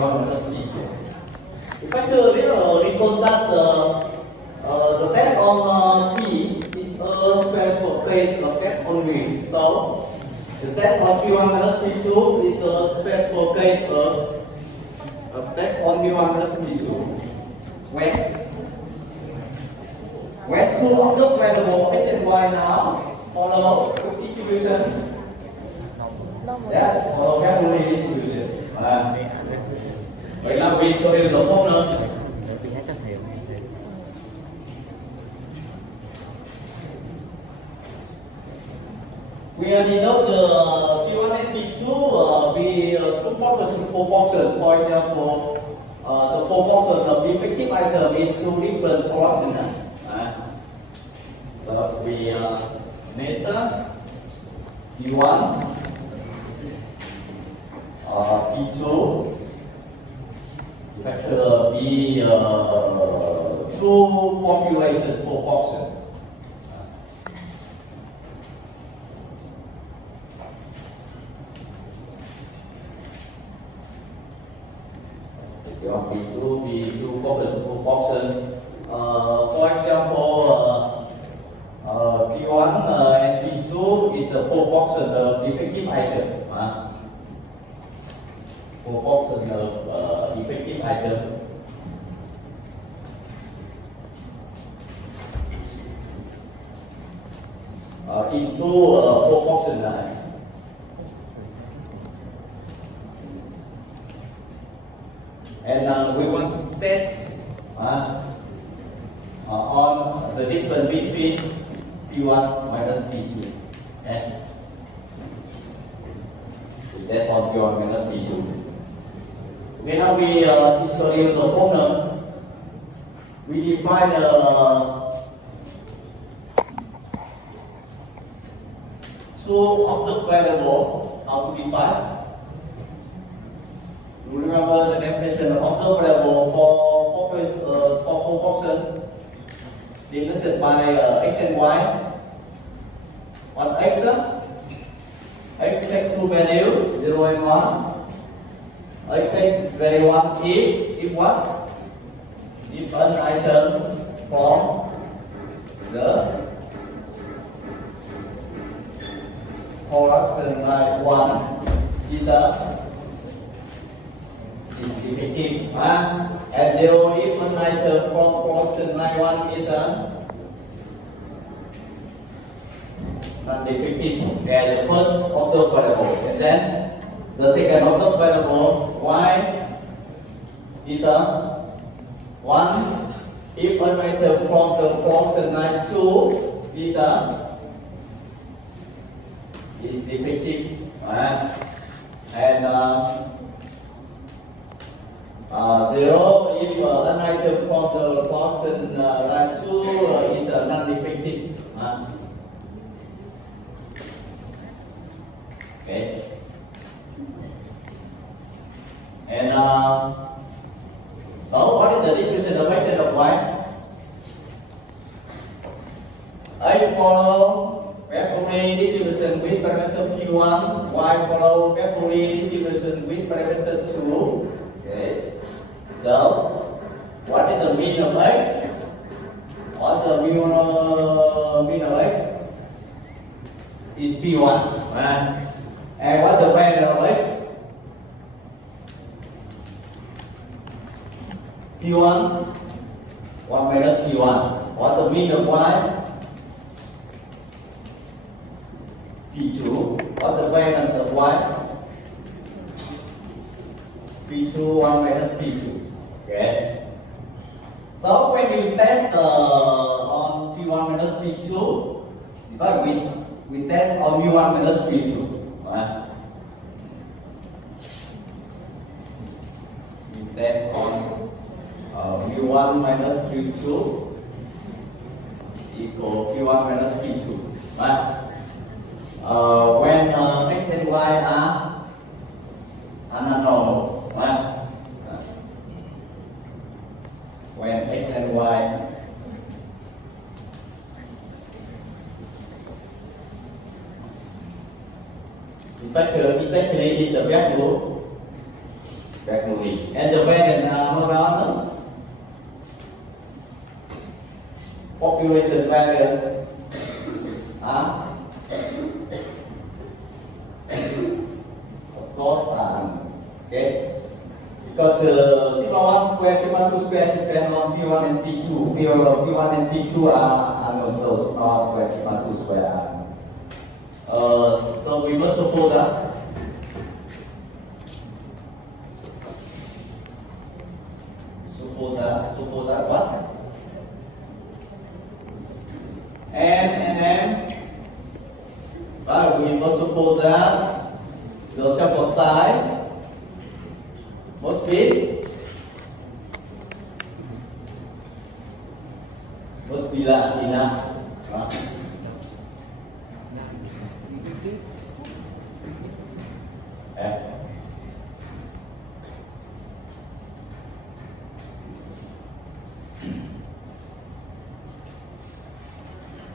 P1 minus P2. If I recall that the test on P is a special case of test on V. So the test on P1 minus P2 is a special case of test on V1 minus P2. When two observed variables x and y now follow the distribution, that's follow carefully distribution. Vậy là vì cho điều giống không nữa. We already know the P1 and P2 be two proportion. For example, the proportion of effective item in two different proportions. But we meta P1, P2 factor be two population proportion. P2 be two population proportion. For example, P1 and P2 is the proportion of effective item. Proportion of effective item. Into proportion line. And we want to test on the difference between P1 minus P2. Okay? That's on P1 minus P2. Okay, now we introduce the problem. We define two object variables. How to define? You remember the definition of object variable for proportion limited by x and y. On x, x takes two values, 0 and 1. X takes value 1 if what? If an item from the correction line 1 is effective. And 0 if an item from correction line 1 is not effective. Okay, the first observed variable. And then the second observed variable y is 1 if an item from the correction line 2 is defective. And 0 if an item from the correction line 2 is non-defective. Okay. And so what is the distribution of x and of y? X follow carefully distribution with parameter P1, y follow carefully distribution with parameter 2. Okay. So what is the mean of x? What's the mean of x? Is P1, right? And what's the value of x? P1, 1 minus P1. What's the mean of y? P2. What's the variance of y? P2, 1 minus P2. Okay. So when you test on P1 minus P2, we test on V1 minus P2. Right? We test on V1 minus P2 equal P1 minus P2. Right? When x and y are unknown, right? When x and y factor exactly is the diagonally. And the variant around population variance are of course okay, because sigma 1 square, sigma 2 square depend on P1 and P2. P1 and P2 are unknown, so sigma 1 square, sigma 2 square are so we must suppose that suppose that what? And we must suppose that the sample size must be large enough.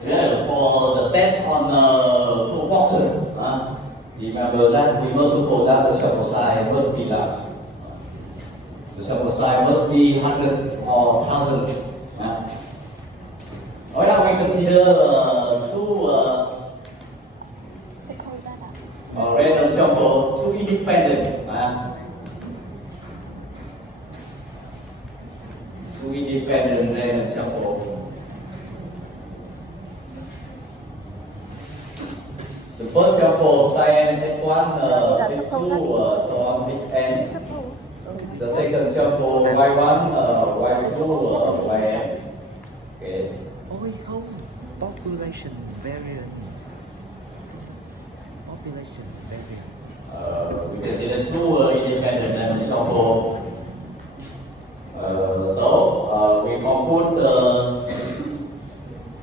Yeah, for the test on proportion, remember that we must suppose that the sample size must be large. The sample size must be hundreds or thousands. Right now we consider two random sample, two independent. Two independent random sample. The first sample sin S1, S2, so on this end. The second sample Y1, Y2, Yn. Okay. How population variance? Population variance. We consider two independent random sample. So we compute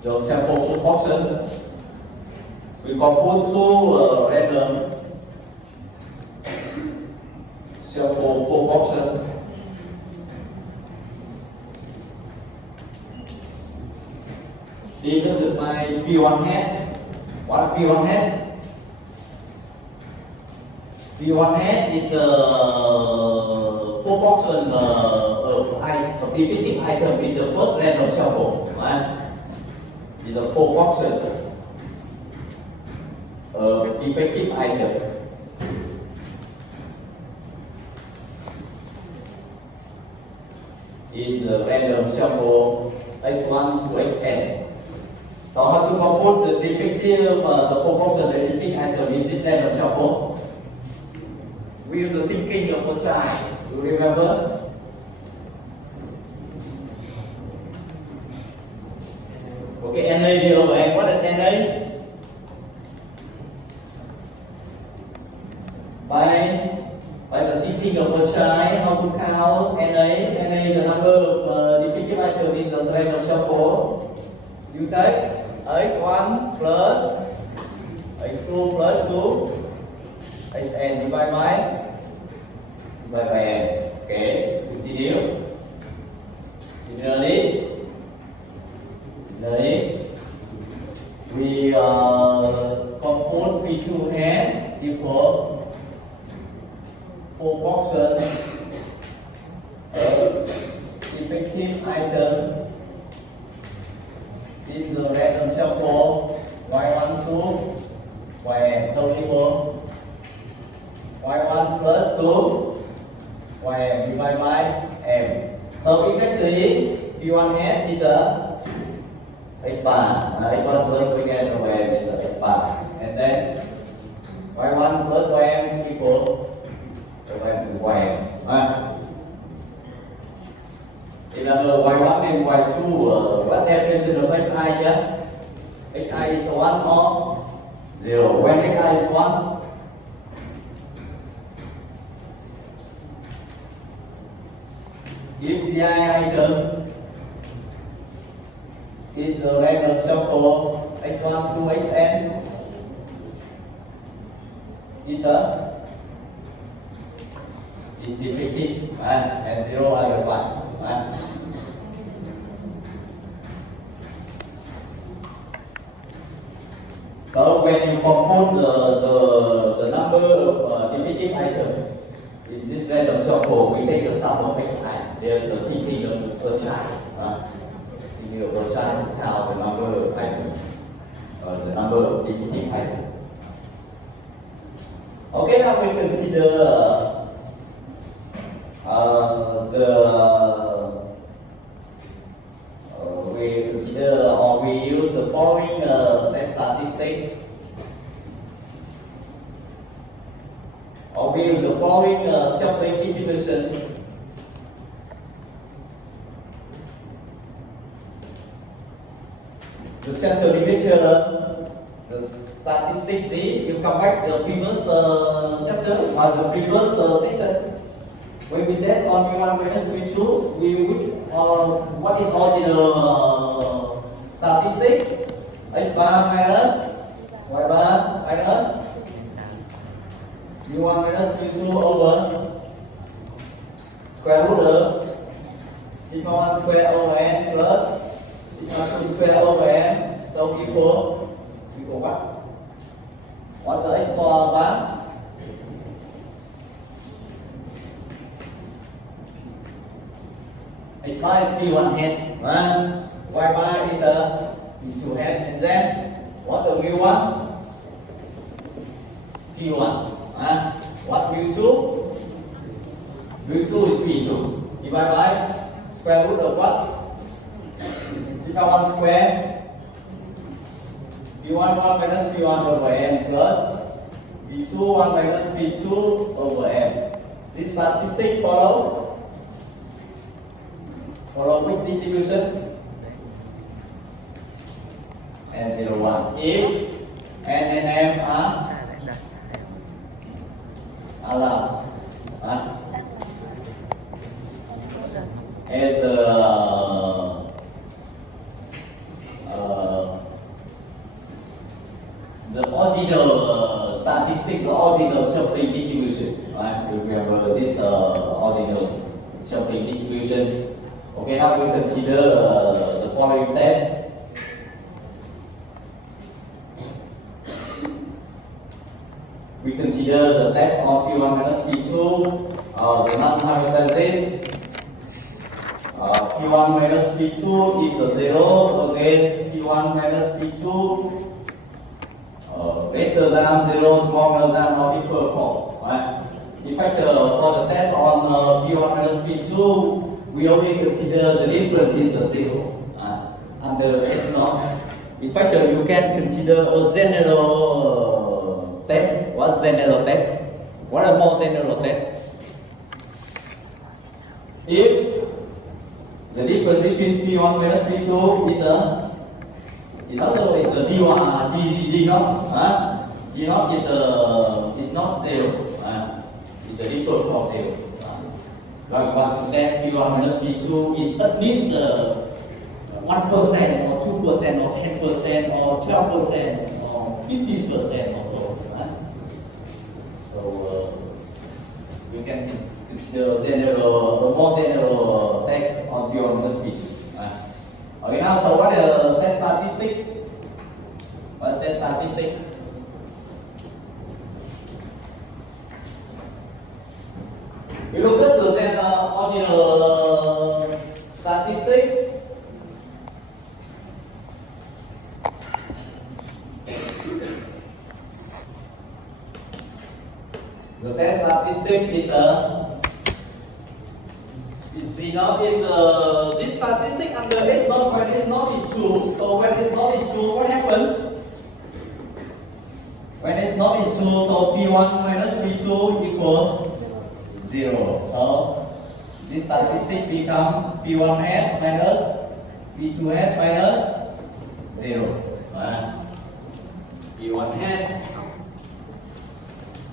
the sample proportion. We compute two random sample proportion. Denoted by P1 hat. What P1 hat? P1 hat is the proportion of defective item in the first random sample. Is the proportion of defective item. In the random sample S1 to Sn. So how to compute the defective, the proportion of the defective item in this random sample? With the thinking of a child, you remember? Okay, NA here, and what is NA? By the thinking of a child, how to count NA? NA is the number of defective items in the random sample. You take X1 plus X2 plus 2 Xn divided by n. Okay, continue. Similarly, we compute P2 hat equal proportion of defective item in the random sample Y1 to Yn. So equal Y1 plus 2 Yn divided by m. So exactly P1 hat is a X bar. X1 plus Yn over m is a X bar. And then Y1 plus Ym equal to Yn. Remember Y1 and Y2, what definition of Xi here? Xi is 1 or 0. When Xi is 1, if the item is the random sample X1 to Xn is defective and 0 other one. So when you compute the number of defective items in this random sample, we take the sum of xi. There's the thinking of Erskine. Thinking of Erskine, count the number of items, the number of repeating items. Okay, now we consider we use the following test statistic. Or we use the following sampling distribution. The central limit theorem, the statistics, see, you come back to the previous chapter or the previous section. When we test on P1 minus P2, what is original statistic? X bar minus Y bar minus P1 minus P2 over square root of sigma 1 square over n plus sigma 2 square over n, so equal what? What's the X bar? X bar is P1 head, right? Y bar is the P2 head, and then what the mu1? P1. What mu2? Mu2 is P2. Divided by square root of what? Sigma 1 square. P1 1 minus P1 over n plus P2 1 minus P2 over n. This statistic follow which distribution? N0 1. If n and m are large, as the original statistic, the original sampling distribution, right? Remember this original sampling distribution. Okay, now we consider the following test. We consider the test on P1 minus P2, the number hypothesis. P1 minus P2 is a 0 against P1 minus P2 greater than 0, smaller than or equal to 4. Right? In fact, for the test on P1 minus P2, we only consider the difference in the 0 under S0. In fact, you can consider a general test. What general test? What are more general tests? If the difference between P1 minus P2 is in other words, the D naught, D naught is not 0. It's a difference from 0. Like what test P1 minus P2 is at least 1% or 2% or 10% or 12% or 15% or so. So we can consider more general test on P1 minus P2. Okay, now so what is the test statistic? What test statistic? We look at the original statistic. The test statistic is Z0 in this statistic under S0 when S0 is true. So when S0 is true, what happens? When S0 is true, so P1 minus P2 equals 0. So this statistic becomes P1 hat minus P2 hat minus 0. P1 hat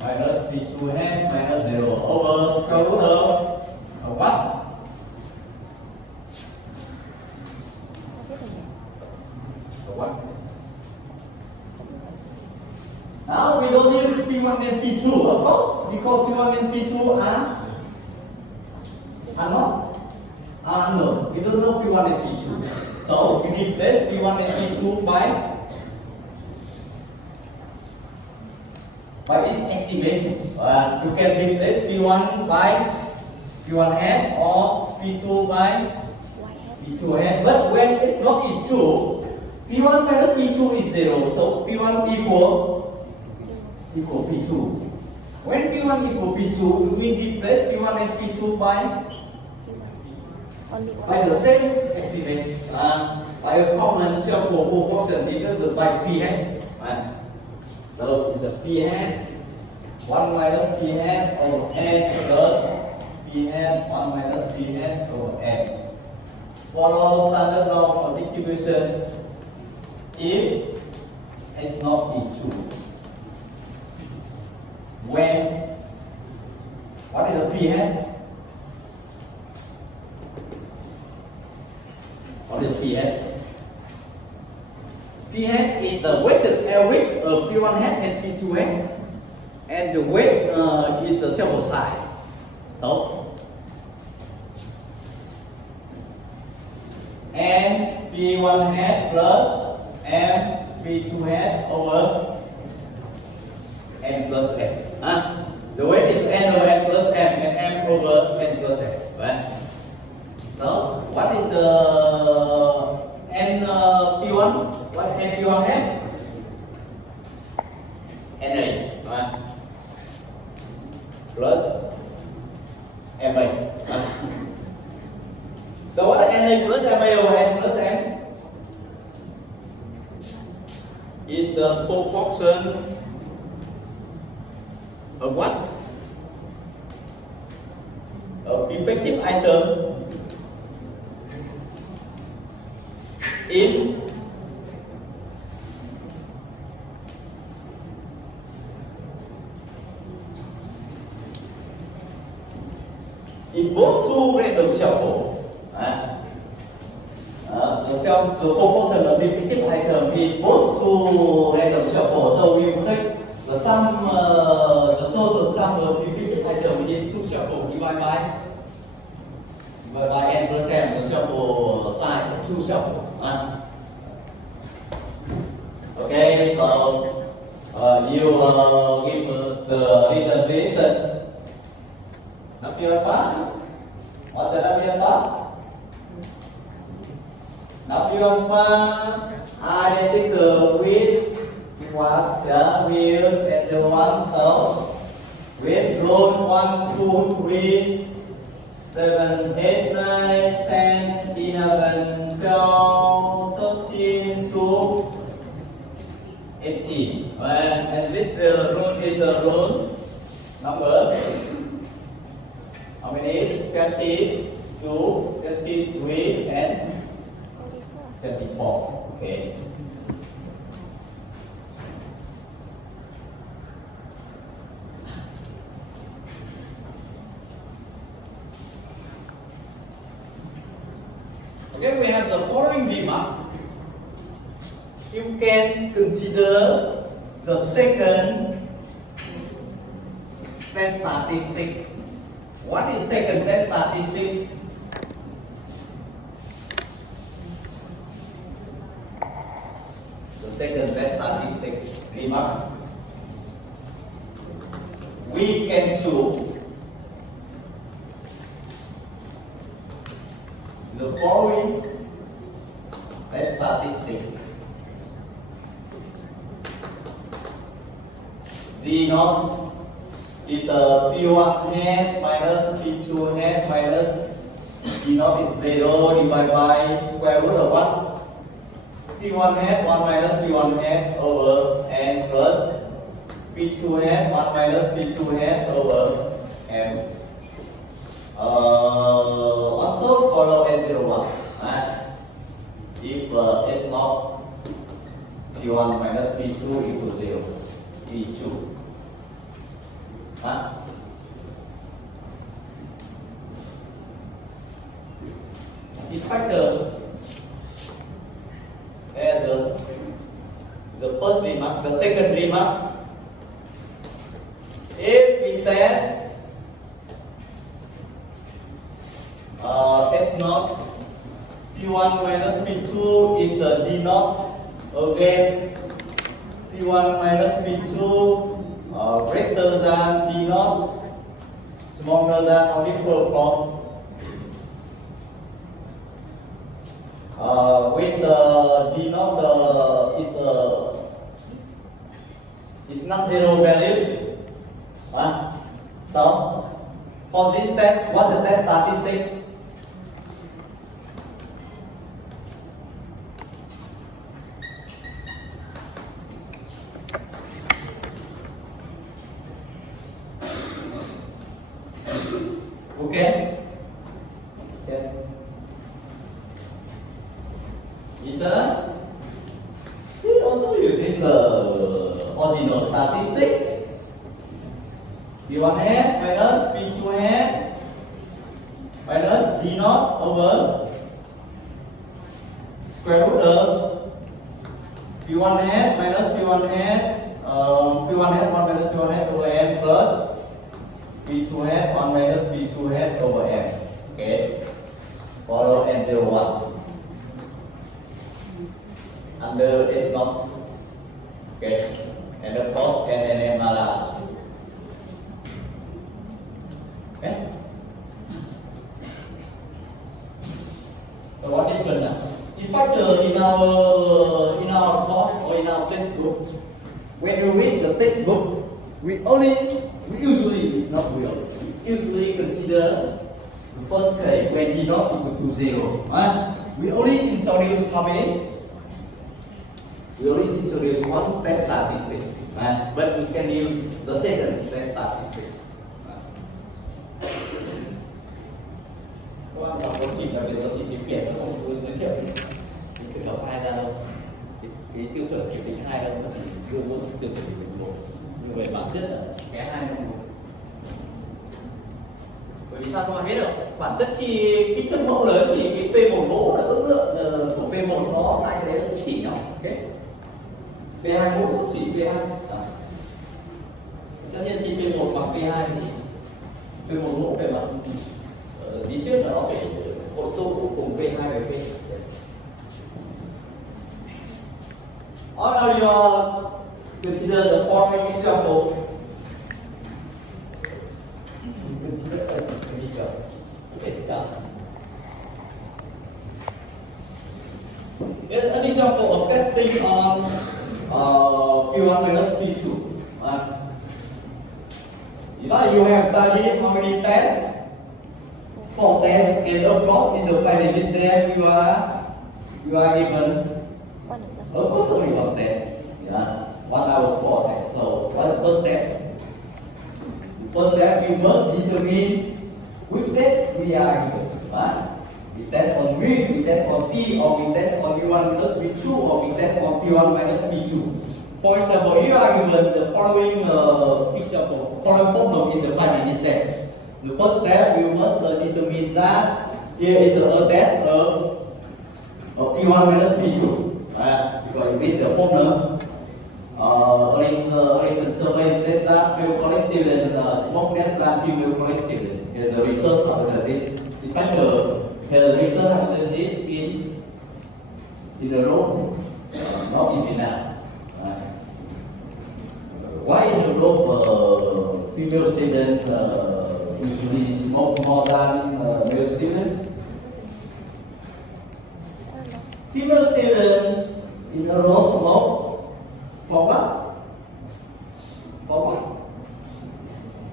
minus P2 hat minus 0 over square root of what? Now we don't use P1 and P2, of course, because P1 and P2 are unknown. We don't know P1 and P2. So we replace P1 and P2 by its estimate. You can replace P1 by P1 hat or P2 by Y hat. P2 hat. But when it's not in true, P1 minus P2 is 0. So P1 equal P2. When P1 equal P2, we replace P1 and P2 by Only one. the same estimate, by a common self-proposed function denoted by P hat. So the P hat 1 minus P hat over n plus P hat 1 minus P hat over n. Follow standard law of distribution if it's not in true. When what is the P hat? What is P hat? P hat is the weighted average of P1 hat and P2 hat, and the weight is the sample size. So, n P1 hat plus m P2 hat over n plus m. The weight is n over n plus m and m over n plus m. Right? So, what is the n P1? What is P1 hat? NA, right? Plus MA. So what is NA plus MA over N plus M? Is the proportion of what? Of defective item in both two random samples. The proportion of defective item in both two random samples. So we will take the sum, the total sum of defective item in two samples divided by n plus m, the sample size of two samples. Okay, so you give the written reason. Napi alpha? What is Napi alpha? Napi alpha identical with what? The wheels and the one. So with load 1, 2, 3, 7, 8, 9, 10, 11, 12, 13 to 18. And this rule is the rule number. How many? 22, 23, and 24. Okay. Okay, we have the following remark. You can consider the second test statistic. What is second test statistic? The second test statistic remark. We can show the following test statistic. Z naught is a P1 hat minus P2 hat minus P naught is 0 divided by square root of what? P1 hat 1 minus P1 hat over n plus P2 hat 1 minus P2 hat over m. Also follow n01. If S naught P1 minus P2 equals 0, P2. In fact, the first remark, the second remark, if we test S naught P1 minus P2 is the D naught against P1 minus P2 greater than D naught. smaller than or differ from with the D not is not zero value. So for this test, what is the test statistic? Okay. Okay. We also use this original statistic. P1 minus P2 minus D naught over square root of P1 minus P1 P1 1 minus P1 over n plus P2 1 minus P2 over n. Okay. Follow n01 under S naught. Okay. And of course n and n large. Okay. So what different now? In fact, in our course or in our textbook, when you read the textbook, we usually consider the first case when D naught equal to 0. We only introduce how many? We only introduce one test statistic, but we can use the second test statistic. Qua đọc quá trình là việc gì tiếng Việt nó không giới thiệu cái đọc hai ra đâu, cái tiêu chuẩn của tiếng hai đâu, nó chỉ đưa vô tiêu chuẩn của một. Nhưng về bản chất là cái hai nó một. Bởi vì sao các bạn biết được? Bản chất khi kích thước mẫu lớn thì cái P1 mẫu là ước lượng của P1 nó hai cái đấy nó xấp xỉ nhau. Okay? P2 mẫu xấp xỉ P2. Tất nhiên khi P1 bằng P2 thì P1 mẫu về mặt lý thuyết là nó phải hội tụ cùng P2 và P. Now you consider the following example. Consider as an example. Okay, done. Here's an example of testing on P1 minus P2. You have studied how many tests? 4 tests, and of course in the final exam you are given of course only one test. 1 hour 4 tests. So what's the first step? The first step we must determine which test we are given. We test on V, we test on P, or we test on P1 minus P2, or we test on P1 minus P2. For example, you are given the following following problem in the final exam. The first step, you must determine that here is a test of P1 minus P2. Because in this problem, recent survey states that male college students smoke less than female college students. Here's the research hypothesis. In fact, the research hypothesis in Europe, not in Vietnam. Why in Europe female students usually smoke more than male students? Female students in Europe smoke for what? For what?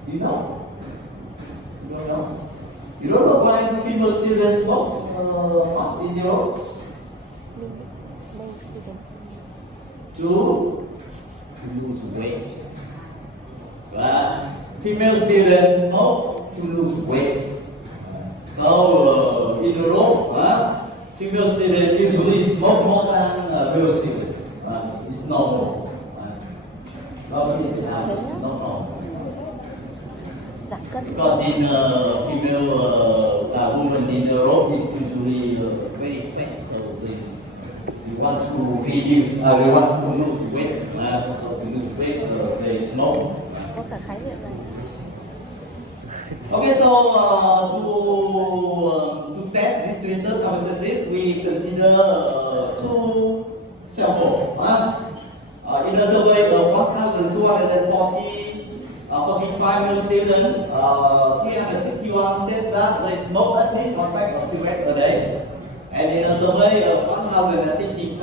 Do you know? You don't know? You don't know why female students smoke much in Europe? To lose weight. Female students smoke to lose weight. So in Europe, female students usually smoke more than male students. It's normal. Not in Vietnam, it's not normal. Because in female women in Europe is usually very fat, so they want to reduce, they want to lose weight. So to lose weight, they smoke. Có cả khái niệm này. Okay, so to test this research hypothesis, we consider two samples. In a survey of 1,240 For the female student, 361 said that they smoke at least one pack of cigarette a day. And in a survey of 165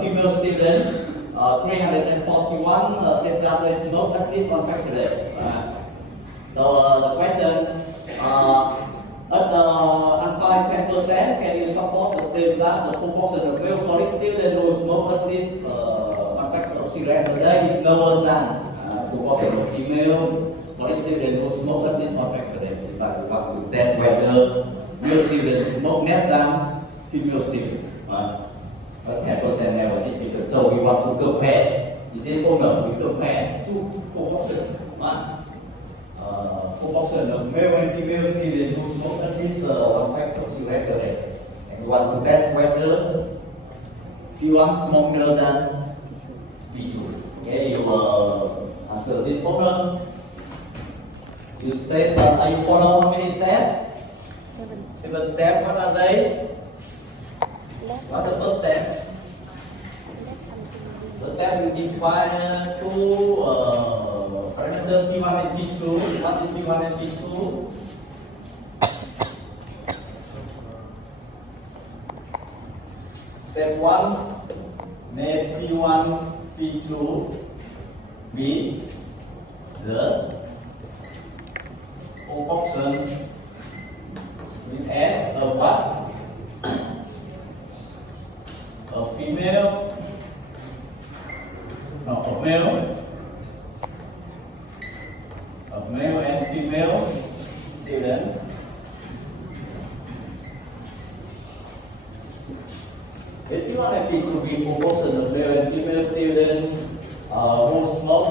female students, 341 said that they smoke at least one pack a day. So the question, at undefined 10%, can you support the claim that the proportion of male college students who smoke at least one pack of cigarette a day is lower than proportion of female college students who smoke at least one pack a day? But we want to test whether male students smoke less than female students. But 10% never difficult. So we want to compare. Is it or no? We compare two proportions. Proportion of male and female students who smoke at least one pack of cigarette a day. And we want to test whether P1 smoke more than P2. Okay, you answer this problem. You state are you follow how many steps? 7 steps. 7 steps. What are they? Left, What the first step? left something. The step you define two parameter P1 and P2. What is P1 and P2? Step 1, make P1, P2 be the proportion with S of what? Of female, no, of male and female student. If you want to be proportion of male and female students who smoke,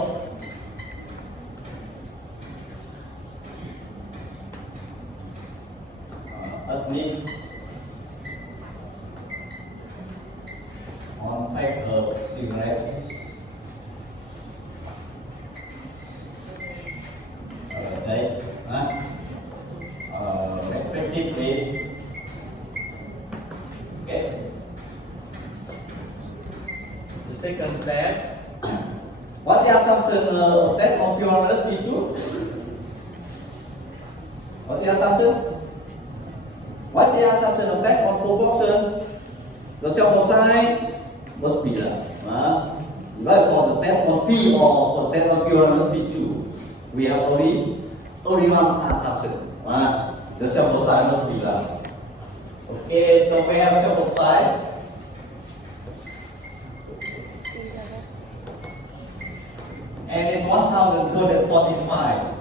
at least one pack of cigarettes a day, respectively. Okay. The second step. What's the assumption of test on P1 minus P2? What's the assumption? What's the assumption of test on proportion? The sample size must be that. Right, for the test on P or for test on P1 minus P2, we have only one assumption. The sample size must be that. Okay, so we have sample size. And it's 1,245.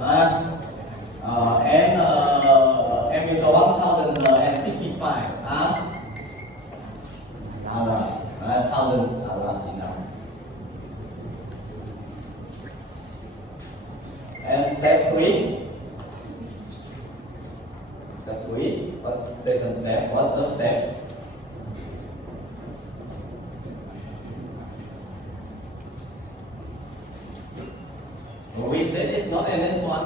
And it's 1,065. Thousands are last enough. And step 3. Step 3. What's the second step? What's the step? We said it's not NS1.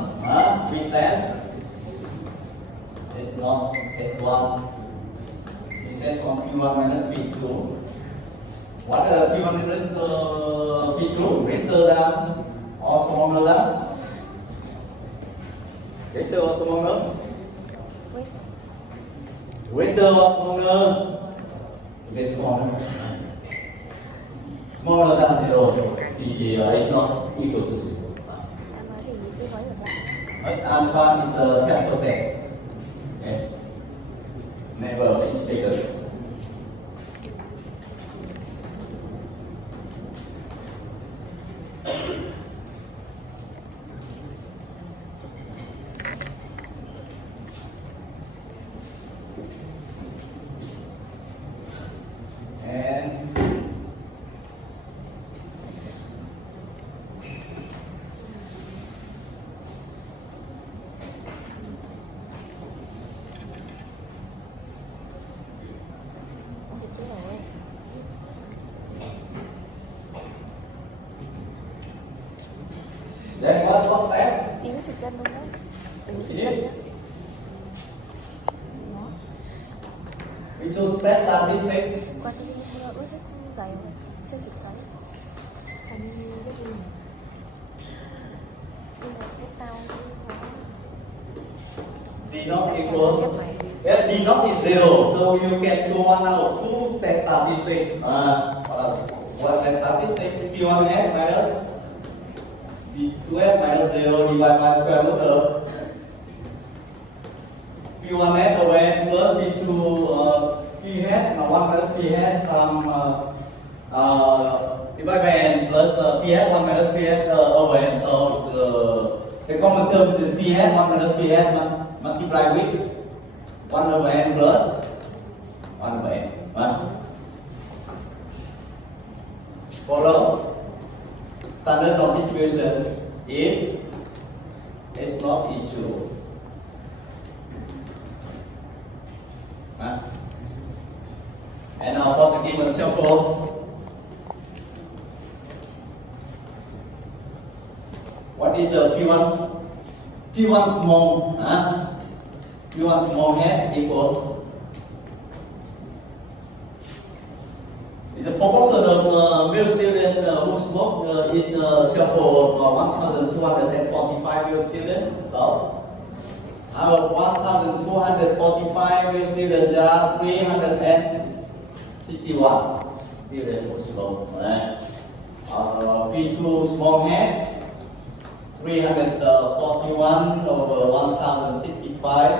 We test. It's not S1. We test on P1 minus P2. What are P1 minus P2? Greater than or smaller than? Greater or smaller? Wait. Greater or smaller? It's smaller. Smaller than 0. It's not equal to 0. Anh nói gì? Tôi nói được lại. But alpha is 10%. Okay. Never bigger. And Chị chứ rồi. then what step? Yếu chụp chân luôn đó. Yếu chụp Yếu. chân đó. Đó. We choose test statistics. Qua cái ướt hết dày rồi. Chưa kịp sấy. Hình như cái gì. nhưng mà cái tao D not equal. If D not is 0, so you can choose one out of two test statistics. What test statistic? P1F minus P2F minus 0 divided by square root of P1F over N plus P2 P hat, now 1 minus P hat divided by N plus P hat 1 minus P hat over N. So it's the common term is P hat 1 minus P hat multiplied with 1 over N plus 1 over N. Follow standard of distribution if it's not issue. And now for the given sample, what is the P1? P1 small, P1 small hat equal is the proportion of male students who smoke in sample of 1,245 male students. So, out of 1,245 male students, there are 361 students who smoke. P2 small hat, 341 over 1,065,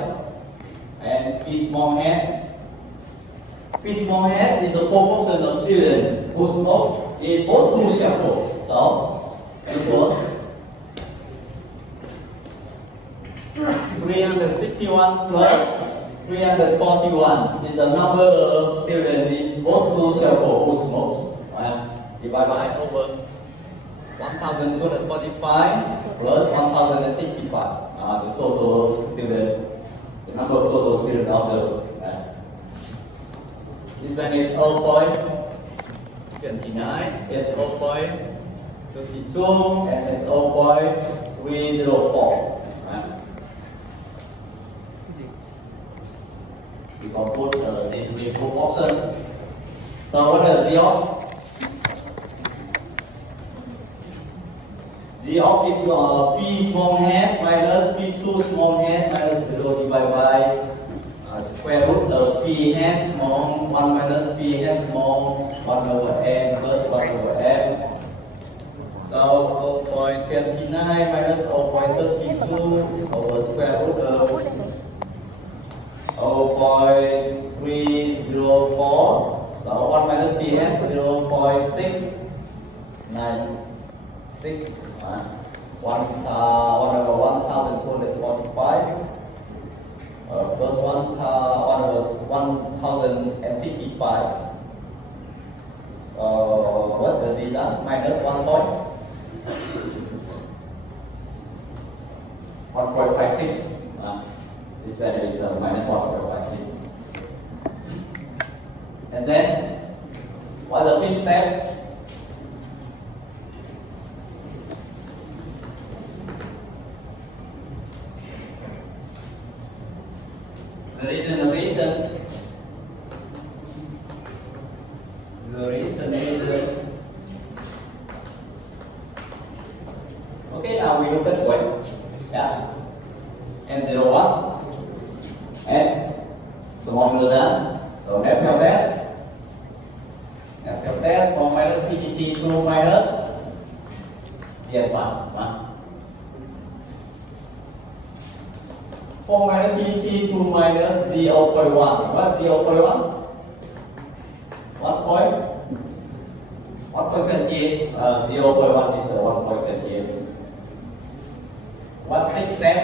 and P small hat. P small hat is the proportion of students who smoke in both two samples. So, equal 361 plus 341 is the number of students in both two samples who smokes. Divided by over 1,245 plus 1,065. The total student, the number of total students out there. This one is 0.29, it's 0.32, and it's 0.304. We can put these three proportions. So what is Z of? Z of is P small hat minus P2 small hat minus 0 divided by square root of P hat small 1 minus P hat small 1 over N plus 1 over N. So 0.29 minus 0.32 over square root of 0.304. So 1 minus P hat 0.696. 1 over 1,245 plus 1 over 1,065. What is that? Minus 1.56. This value is minus 1.56. And then, what is the fifth step? The reason is okay, now we look at what? Yeah. N01 and small than so FL test from minus PGT to minus DN1. For minus PT to minus 0.1. What 0.1? 1.28. 0.1 is 1.28. What sixth step?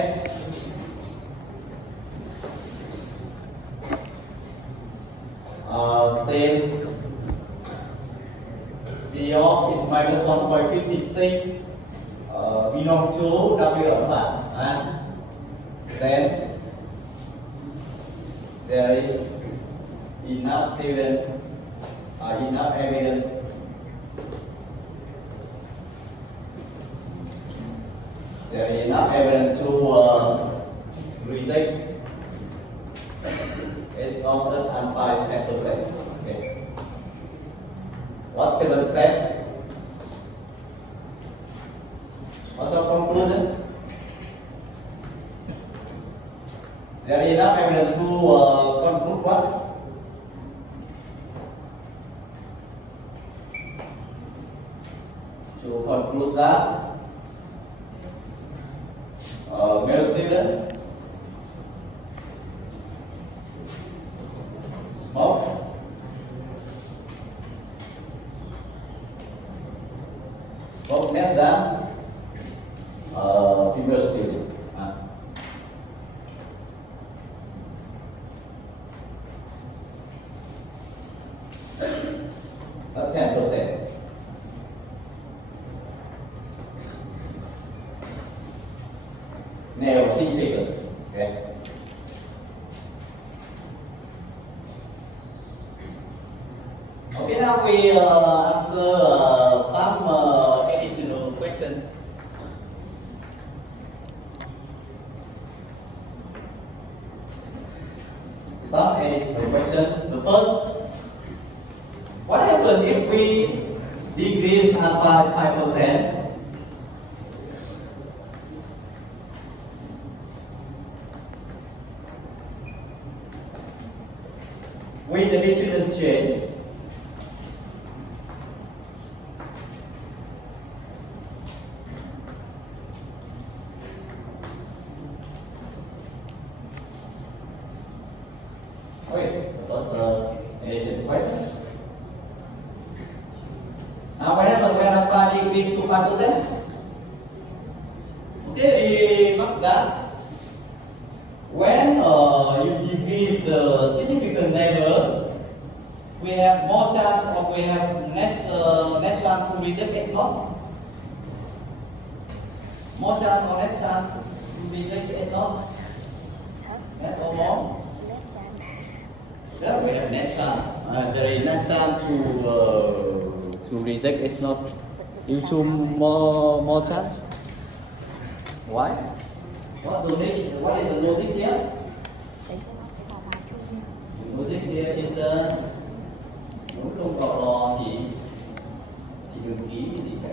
Says Z of is minus 1.56. Belong to W of 1. Then there is enough students, enough evidence to reject. It's not that unfired 10%. Okay. What seventh step? What's our conclusion? There is enough evidence to conclude what? To conclude that male student smoke less than female student. That's 10%. Now, key figures. Okay. Okay, now we answer some additional questions. Some additional questions. The first, what happens if we decrease alpha 5%? With the decision change, okay, that was additional question. Now, what happens when alpha decrease to 5%? Okay, remark that when you decrease the significant level, we have more chance or we have less chance to reject X naught. More chance or less chance to reject X naught? Less or more? There we have less chance. There is less chance to reject X naught. You choose more chance. Why? What is the logic here? Để cho nó cái màu màu chung. Logic here is muốn không có lo thì đừng ký cái gì cả.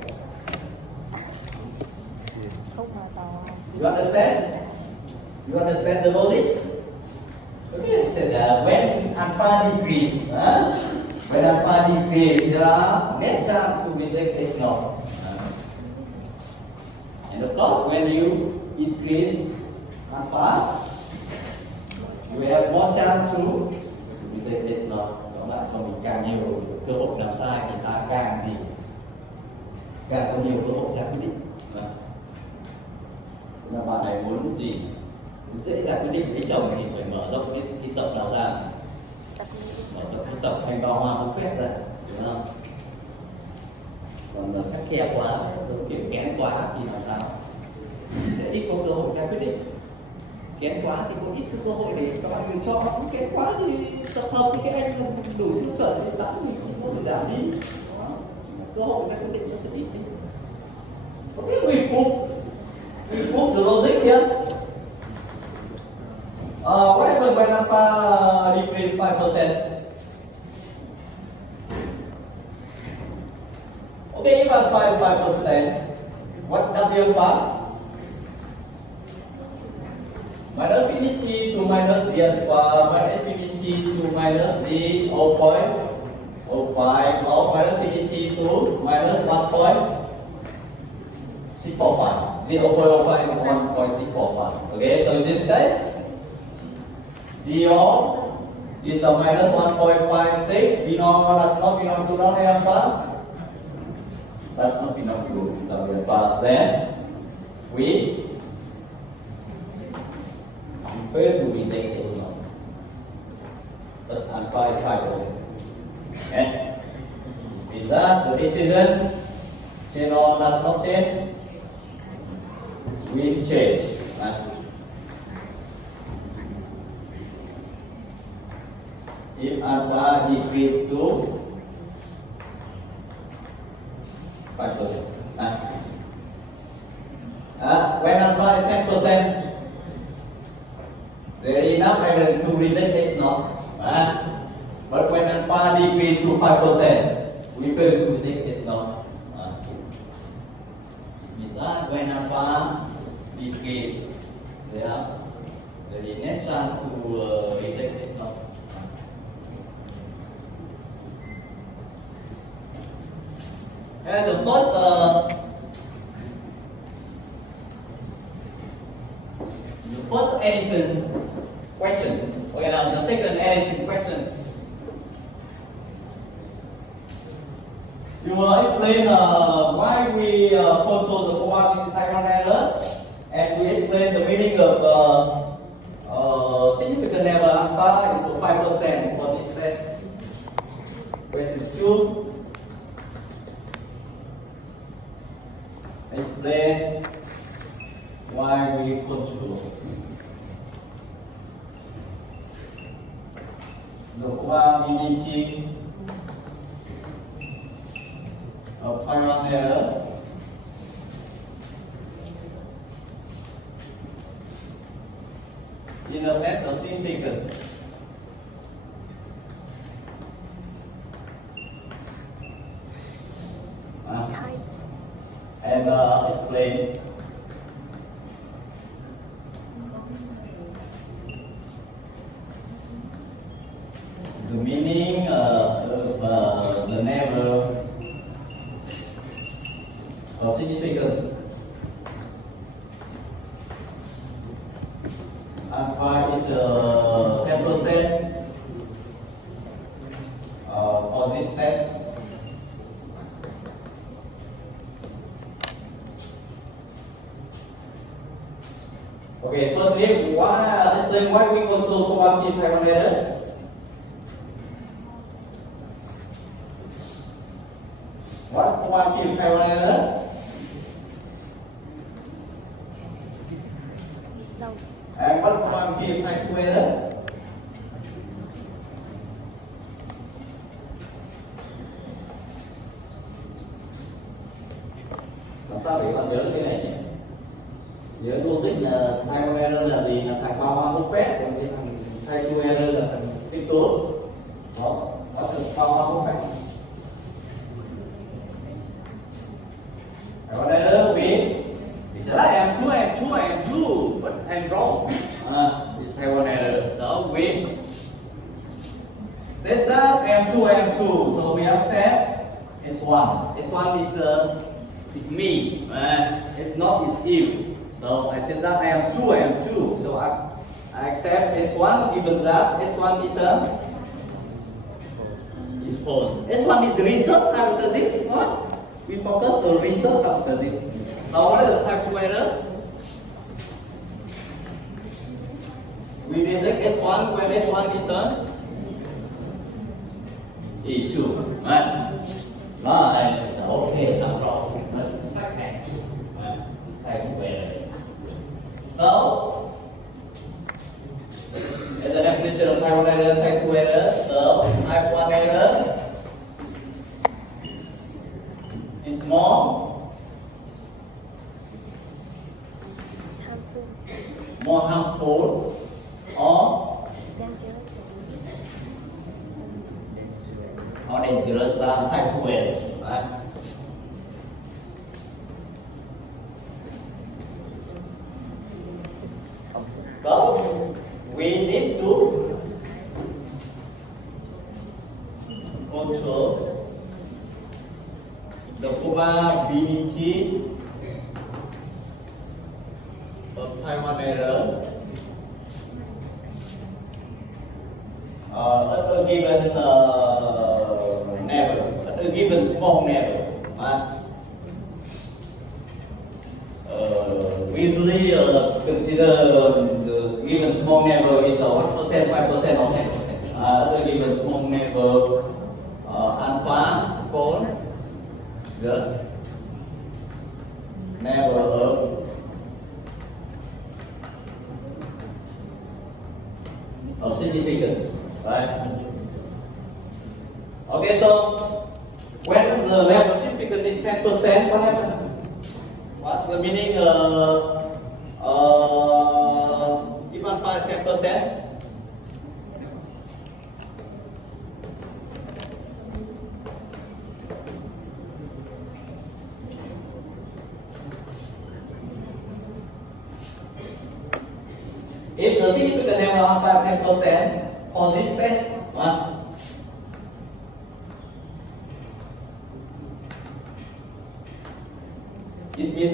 Không mà tàu. You understand? You understand the logic? Okay, it said that when alpha decrease, when alpha decrease, there are net chance to reject X naught. And of course, when you increase alpha, you have more chance to reject X naught. Các bạn cho mình càng nhiều cơ hội làm sai thì ta càng có nhiều cơ hội ra quyết định. Là bạn này muốn gì? Muốn dễ ra quyết định lấy chồng thì phải mở rộng cái tập nào ra, mở rộng cái tập thành bao hoa phép ra, đúng không? Còn khắt khe quá, kiểu kén quá thì làm sao? Sẽ ít có cơ hội ra quyết định. Kén quá thì có ít cơ hội để các bạn lựa chọn. Kén quá thì tập hợp với các anh đủ tiêu chuẩn thì tán mình không có phải giảm đi. Cơ hội ra quyết định nó sẽ ít đi. Okay, we prove the logic here. What happens when alpha decrease 5%? Okay, if alpha is 5%, what W alpha? Minus infinity to minus z alpha, minus infinity to minus z 0.05, or minus infinity to minus 1.645. 0.05 is 1.645. Okay, so in this case, 0 is a minus 1.56. Belong or does not belong to non alpha? Does not belong to W alpha. Then we fail to reject this one. The alpha is 5%. Okay? Is that the decision change or does not change? We change. Right? If alpha decrease to 5%. When alpha is 10%, there is enough evidence to reject X naught. But when alpha decrease to 5%, we fail to reject X naught. It means that when alpha decrease, there is the next chance to reject is not. And the first addition question, or the second addition question, you will explain why we control the probability Taiwan error, and we explain the meaning of significant level alpha into 5% for this test. Question 2. Explain why we control the probability of Taiwan error in a test of three figures. And explain the meaning of the neighbor of significance. Alpha is 10% for this test. Okay, firstly, explain why we control probability Taiwan error. What probability Taiwan error? Đâu? And what probability Taiwan error? Làm sao để bạn nhớ cái này nhỉ? Nhớ logic là Taiwan error là gì? Là thằng bao hoa bốc phép, còn cái thằng Taiwan error là thằng tích tố. Đó, nó thằng bao hoa bốc phép. Taiwan error we say I am true, but I'm wrong. It's Taiwan error. So we said that I am true. So we accept S1. S1 is me. It's not it's you. So I said that I am true. So I accept S1 given that S1 is false. S1 is the result hypothesis. What? We focus on result hypothesis. Now what is the type 2 error? We reject S1 when S1 is true. Right? Right. Okay, I'm wrong. So, as a definition of type 1 error, type 2 error, so type 1 error is more harmful or dangerous than type 2 error. Right? So, we need to control the probability of Taiwan error at a given neighbor, at a given small neighbor. We usually consider the given small neighbor is 1%, 5%, or 10%. At a given small neighbor, alpha called the neighbor of significance, right? Okay, so when the level of significance is 10%, what happens? What's the meaning if alpha is 10%? If the alpha 10% for this test. It means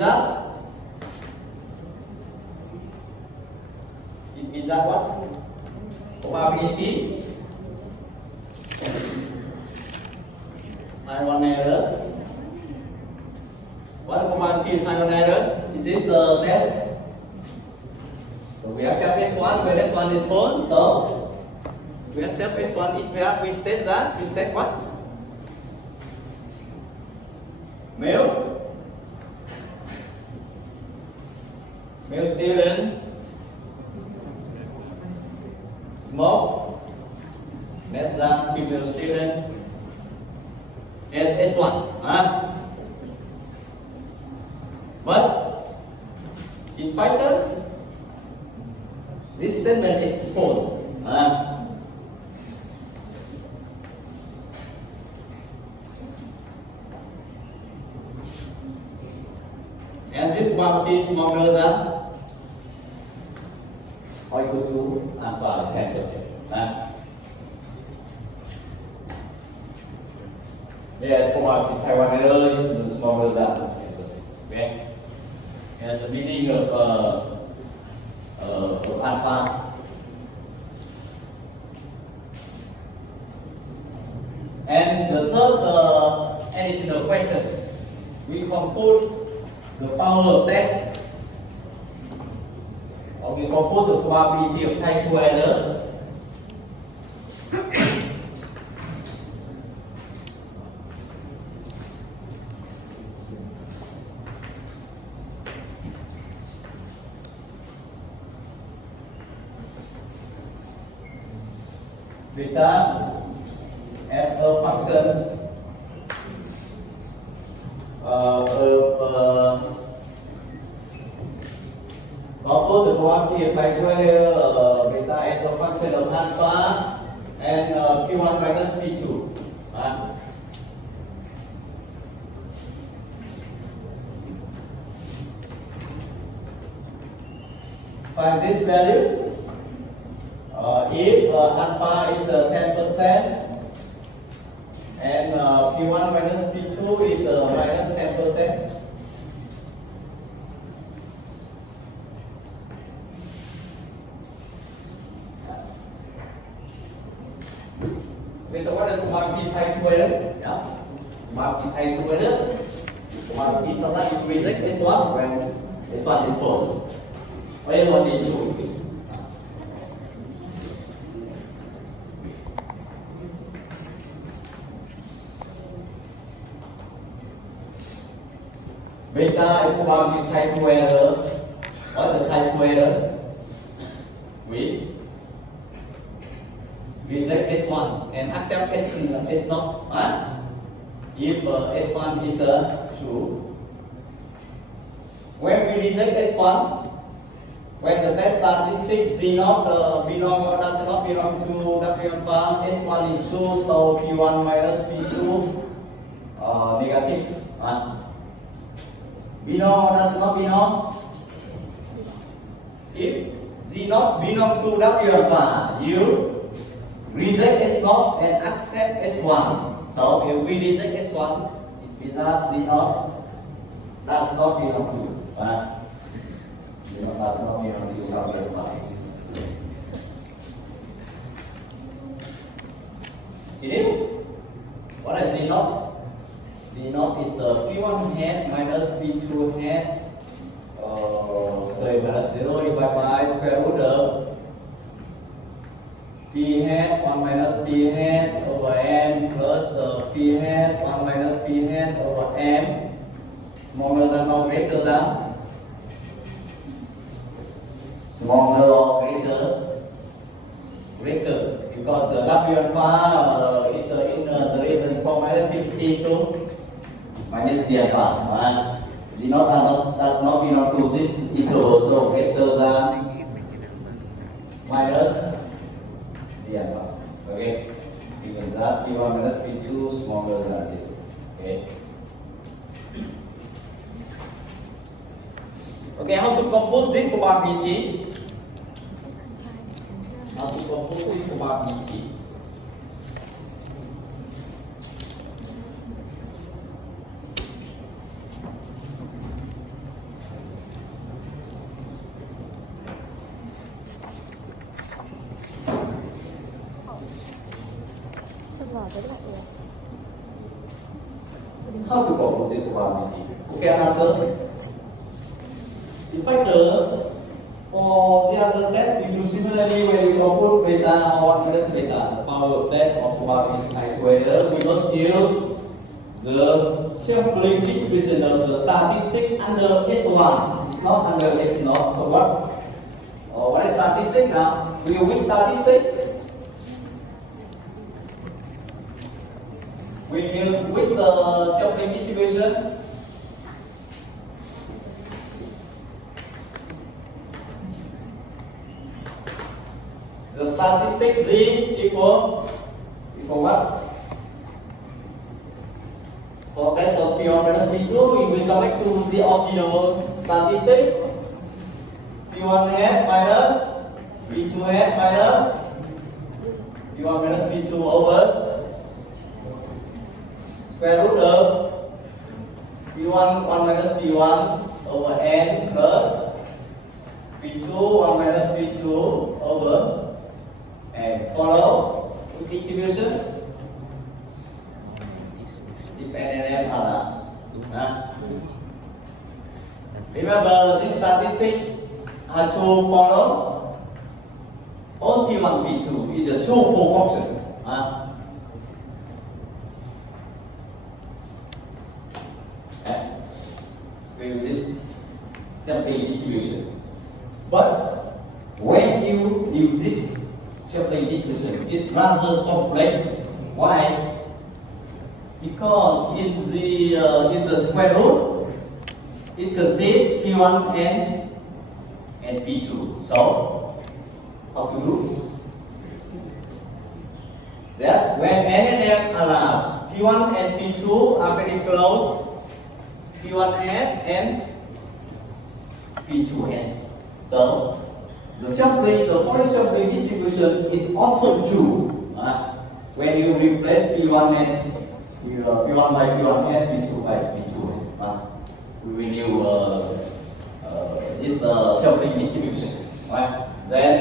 that what? Probability time on error. What probability time on error? Is this a test? So we accept S1 when S1 is false. So we accept S1 is where we state that. We state what? Male student smoke less than female student as S1. But in Python, this statement is false. And this probability is smaller than or equal to alpha 10%. Yeah, probability Taiwan error is smaller than 10%. Okay. And the meaning of alpha. And the third additional question, we compute the power test. Or we compute the probability of type 2 error. Beta as a function compute the probability of type 2 error beta as a function of alpha and P1 minus P2. Find this value. If alpha is 10% and P1 minus P2 is minus 10%. Vậy so what is probability type 2 error? Yeah. Probability type 2 error. Probability so that it will reject S1 when S1 is false. Or S1 is true. Beta is probability type 2 error. What is the type 2 error? We reject S1 and accept S0. If S1 is true. When we reject S1, when the test statistic Z0 belong or does not belong to W alpha, S1 is true, so P1 minus P2 negative. Belong or does not belong? If Z0 belong to W alpha, you reject S0 and accept S1. So if we reject S1, it means that Z0 does not belong to. Z0 does not belong to W alpha. Ini, what is Z0? Z0 is the P1 hat minus P2 hat minus 0 divided by square root of P hat 1 minus P hat over M plus P hat 1 minus P hat over M smaller than or greater than? Smaller or greater because the W alpha is in the region from minus 50 to minus the alpha. Z0 does not belong to this interval, so greater than minus the alpha. Okay, given that P1 minus P2 smaller than 0. Okay. Okay, how to compute this probability? proposal probability. Sao giờ tới lại được? How to compose probability? Who can answer? In fact, for the other test, we do similarly when you compute beta or 1 minus beta, the power of test of probability equator, we must use the sampling distribution of the statistic under S1. It's not under S0. So what is statistic now? We use which statistic? We use which sampling distribution? The statistic Z equal what? For test of P1 minus P2, we will come back to the original statistic. P1 hat minus P2 hat minus P1 minus P2 over square root of P1 1 minus P1 over N plus P2 1 minus P2 over and follow distribution if N and M are large. Remember, this statistic are to follow on P1, P2 is a two proportion. With this sampling distribution. But when you use this sampling distribution, it's rather complex. Why? Because in the square root, it contains P1 and P2. So, how to do? That's when N and M are large. P1 and P2 are very close. P1N and P2N. So, the following sampling distribution is also true when you replace P1 and P1 by P1N, P2 by P2N. We will use this sampling distribution. Then,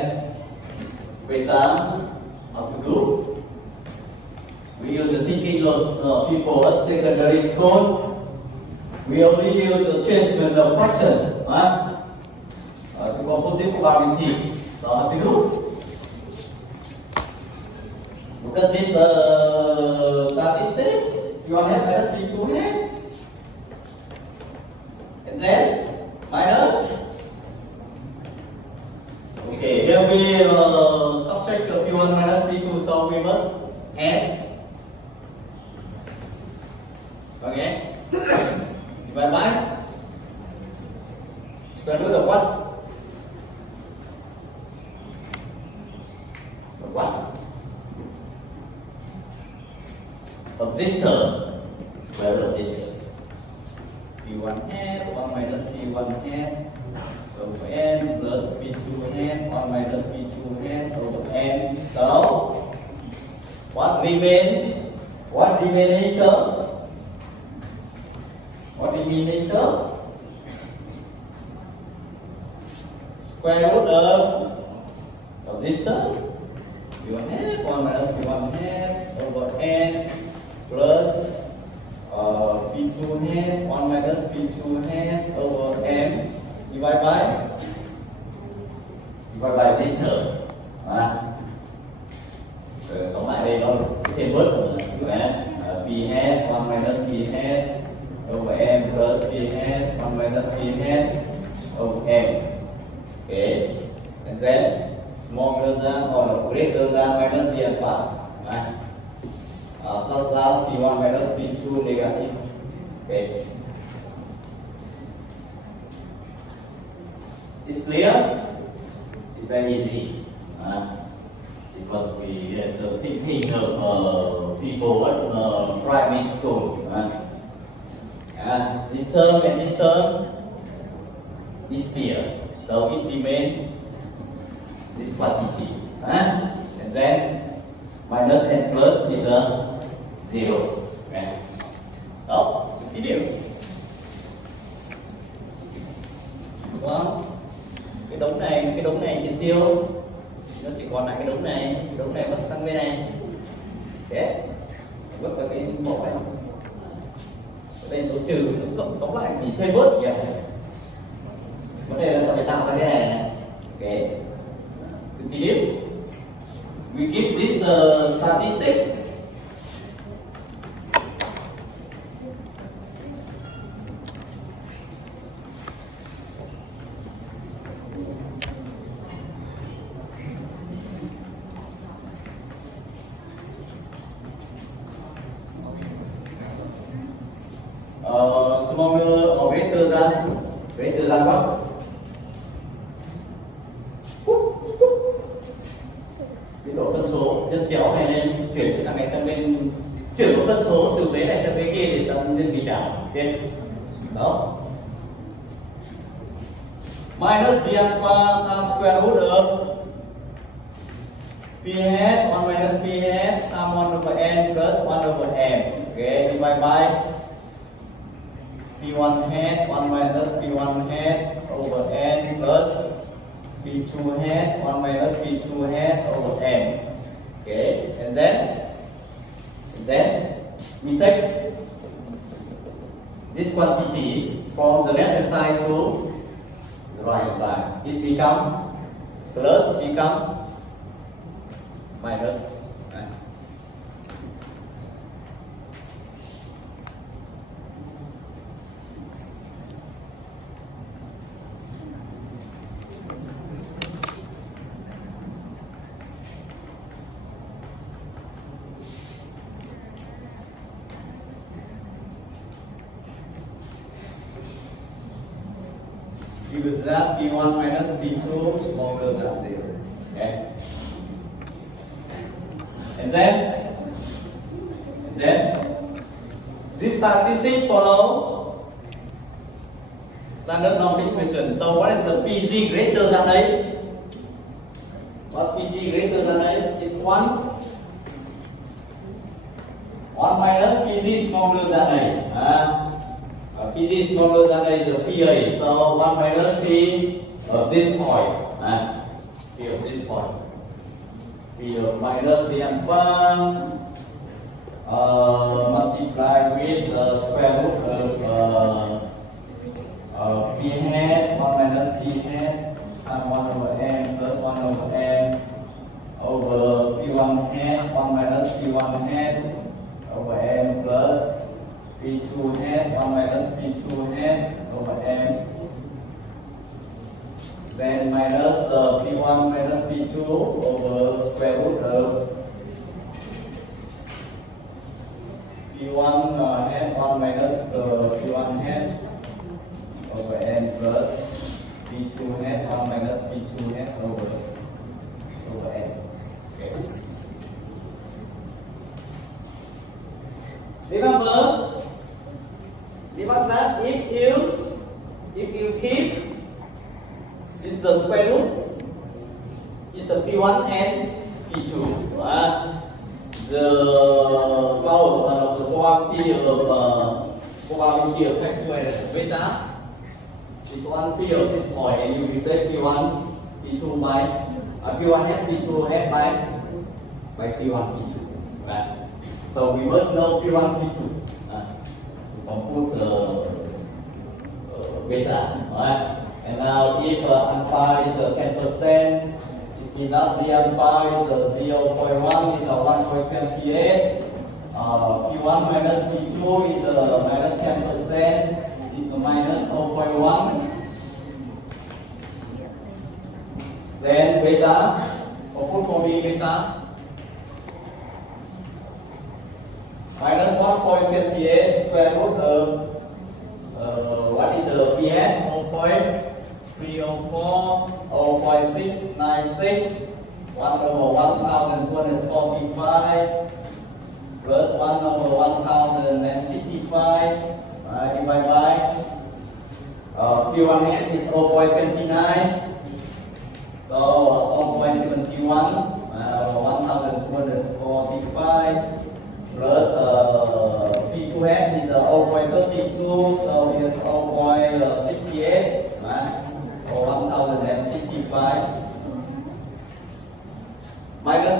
beta, how to do? We use the thinking of people at secondary school. We only use the changement of fraction to compute the probability. So how to do? Look at this statistic. You want to have minus P2 here. And then minus. Okay, here we subtract the P1 minus P2, so we must add. Okay. Divide by square root of what? Of what? Of this term. Square root of this term. P1 hat, 1 minus P1 hat over N plus P2 hat, 1 minus P2 hat over N. So, what remains? What remaining term? What denominator? Square root of this term. P1 hat, 1 minus P1 hat over N plus P2 hat, 1 minus P2 hat over M divided by this term. Tổng lại đây nó thêm bớt rồi. P hat, 1 minus P hat over M plus P hat, 1 minus P hat over M. Okay, and then smaller than or greater than minus the alpha. Such that P1 minus P2 negative. Okay, it's clear? It's very easy. Because we have the thinking of people at primary school. And this term and this term is here. So it remains this quantity. and then minus and plus is a 0. Okay. Đó, cái điểm. Đúng không? Cái đống này triệt tiêu, nó chỉ còn lại cái đống này mất sang bên này. Ok, vứt vào cái mẫu này. Đây nó trừ, nó cộng lại chỉ thuê bớt kìa. Vấn đề là ta phải tạo ra cái này này. Ok, continue. We give this statistic. Smaller or greater than what? Cái độ phân số nhân chéo này nên chuyển từ thằng này sang bên, chuyển một phân số từ vế này sang vế kia để ta nhân bình đẳng. Ok, đó. Minus the alpha times square root of p hat 1 minus p hat times 1 over n plus 1 over m. Okay, divide by p1 hat 1 minus p1 hat over n plus p2 hat 1 minus p2 hat over n. Okay, and then we take this quantity from the left hand side to the right hand side. It becomes plus, become minus. Right? With that, P1 minus P2 smaller than 0. Okay? And then this statistic follow standard norm distribution. So what is the PG greater than 8? What PG greater than 8 is 1. 1 minus PG smaller than 8. PG smaller than A is the PA, so 1 minus P of this point, P of this point, P of minus the alpha multiplied with the square root of P hat 1 minus P hat times 1 over n plus 1 over n over P1 hat 1 minus P1 hat over n plus P2 hat 1 minus P2 hat over n, then minus P1 minus P2 over square root of P1 hat 1 minus P1 hat over n plus P2 hat 1 minus P2 hat over n. Okay. Remember that if you keep it's the square root, it's a P1 and P2. The power of the probability of factorial beta is 1 p of this point, and you replace P1 P2 by P1 hat P2 hat by P1 P2. Right? So we must know P1 P2. Compute beta, right? And now if alpha is 10%, it is not the alpha is 0.1 is 1.28. P1 minus P2 is minus 10% is minus 0.1. Then beta, compute for me beta. Minus 1.58 square root of what is the P hat? 0.304, 0.696, 1 over 1245 plus 1 over 1065 divided by P1 hat is 0.29, so 0.71 over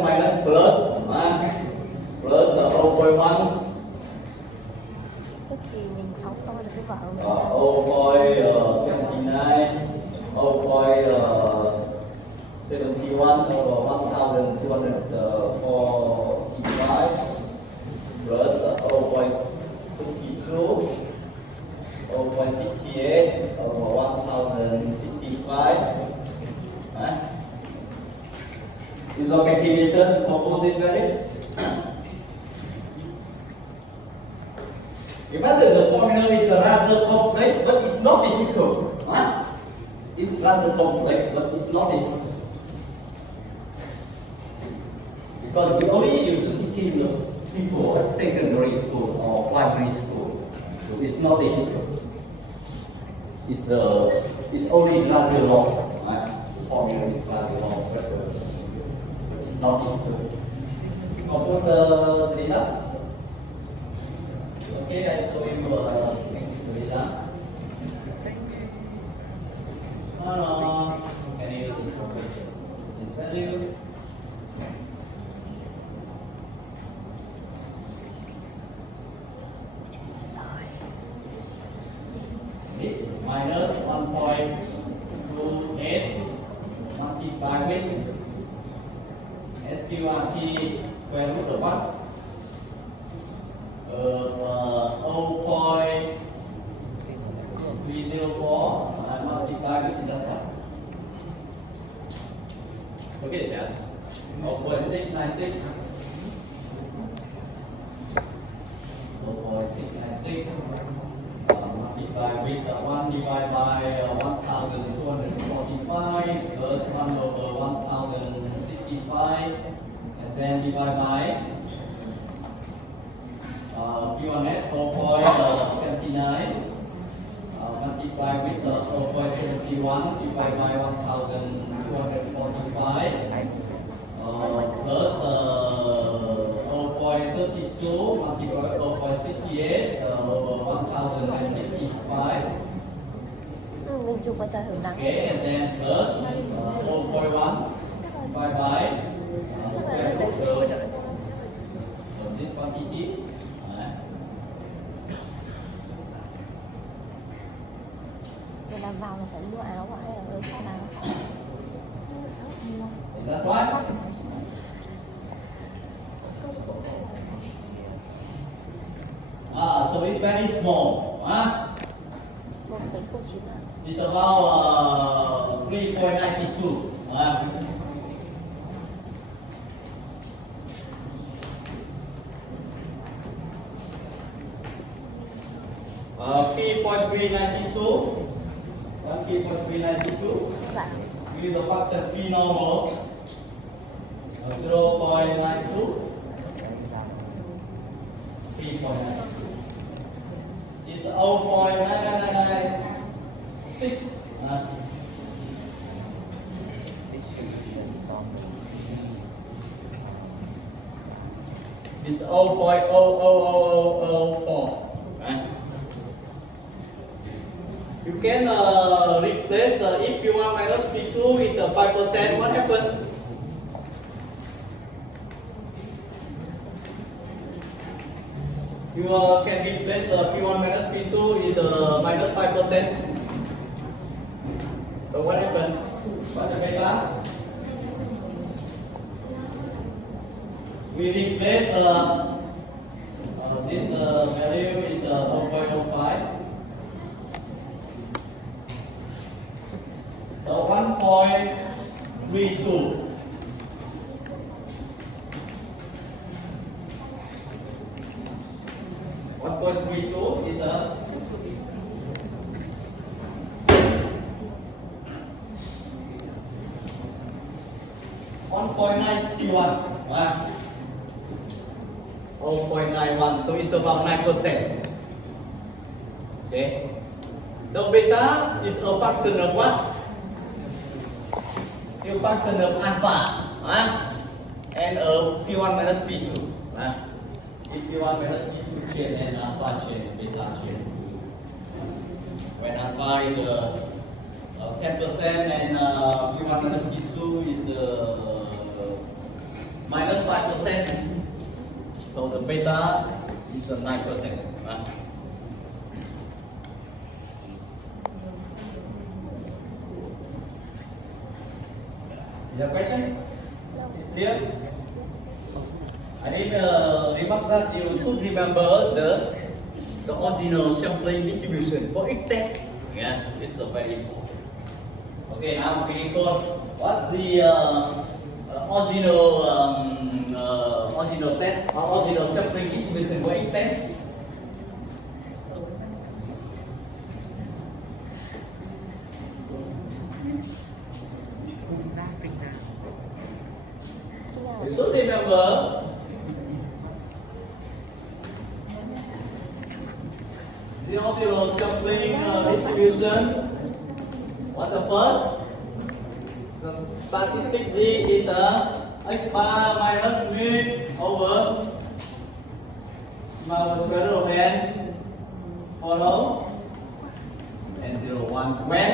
minus plus plus 0.1 Ước gì mình auto được cái vở mình ra. 0.71 over 1245 plus 0.22 0.68 over 1065. Use your calculator to compose it value. Even though the formula is rather complex, but it's not difficult. It's rather complex, but it's not difficult. Because we only use it before secondary school or primary school, so it's not difficult. It's only rather long. The formula is rather long, but it's not difficult. Compose the data. Okay, I show you the data. Can you use this function? This value. Minus 1.28 multiplied with SQRT square root of what? 0.304 multiplied with just what? Look at it, yes. 0.696. 0.696 multiplied with 1 divided by 1245 plus 1 over 1065 and then divide by P1 net 0.29 multiplied with 0.71 divided by 1245 plus 0.32 multiplied by 0.68 over 1065. Mình chụp vào trời hưởng nắng. Okay, and then plus 0.1 divided by square root of so this quantity. Để làm vào là phải mua áo hay là ở khác nào? Is that right? So it's very small. 1,09 ạ. It's about 3.92. 3.392. 3.392. Chắc là With the function p normal 0.92. 3.92. It's 0.9996. Distribution from It's 0.00004. You can replace if P1 minus P2 is 5%. What happened? You can replace P1 minus P2 is minus 5%. So what happened? What's the beta? We replace this value is 0.05. So 1.32. Is a 1.961. 0.91. So it's about 9%. Okay. So beta is a function of what? A function of alpha. And P1 minus P2. If P1 minus P2 chain and alpha chain, beta chain. When alpha is 10% and P1 minus P2 is minus 5%. So the beta is a 9%. Right? Is there a question? Is clear? I need remark that you should remember the original sampling distribution for each test. Yeah, it's a very important. Okay, now we record what the original test or original sampling distribution for each test. You should remember the original sampling distribution. What the first? So statistic Z is a x bar minus mu over sigma over square root of n follow and 0 1 when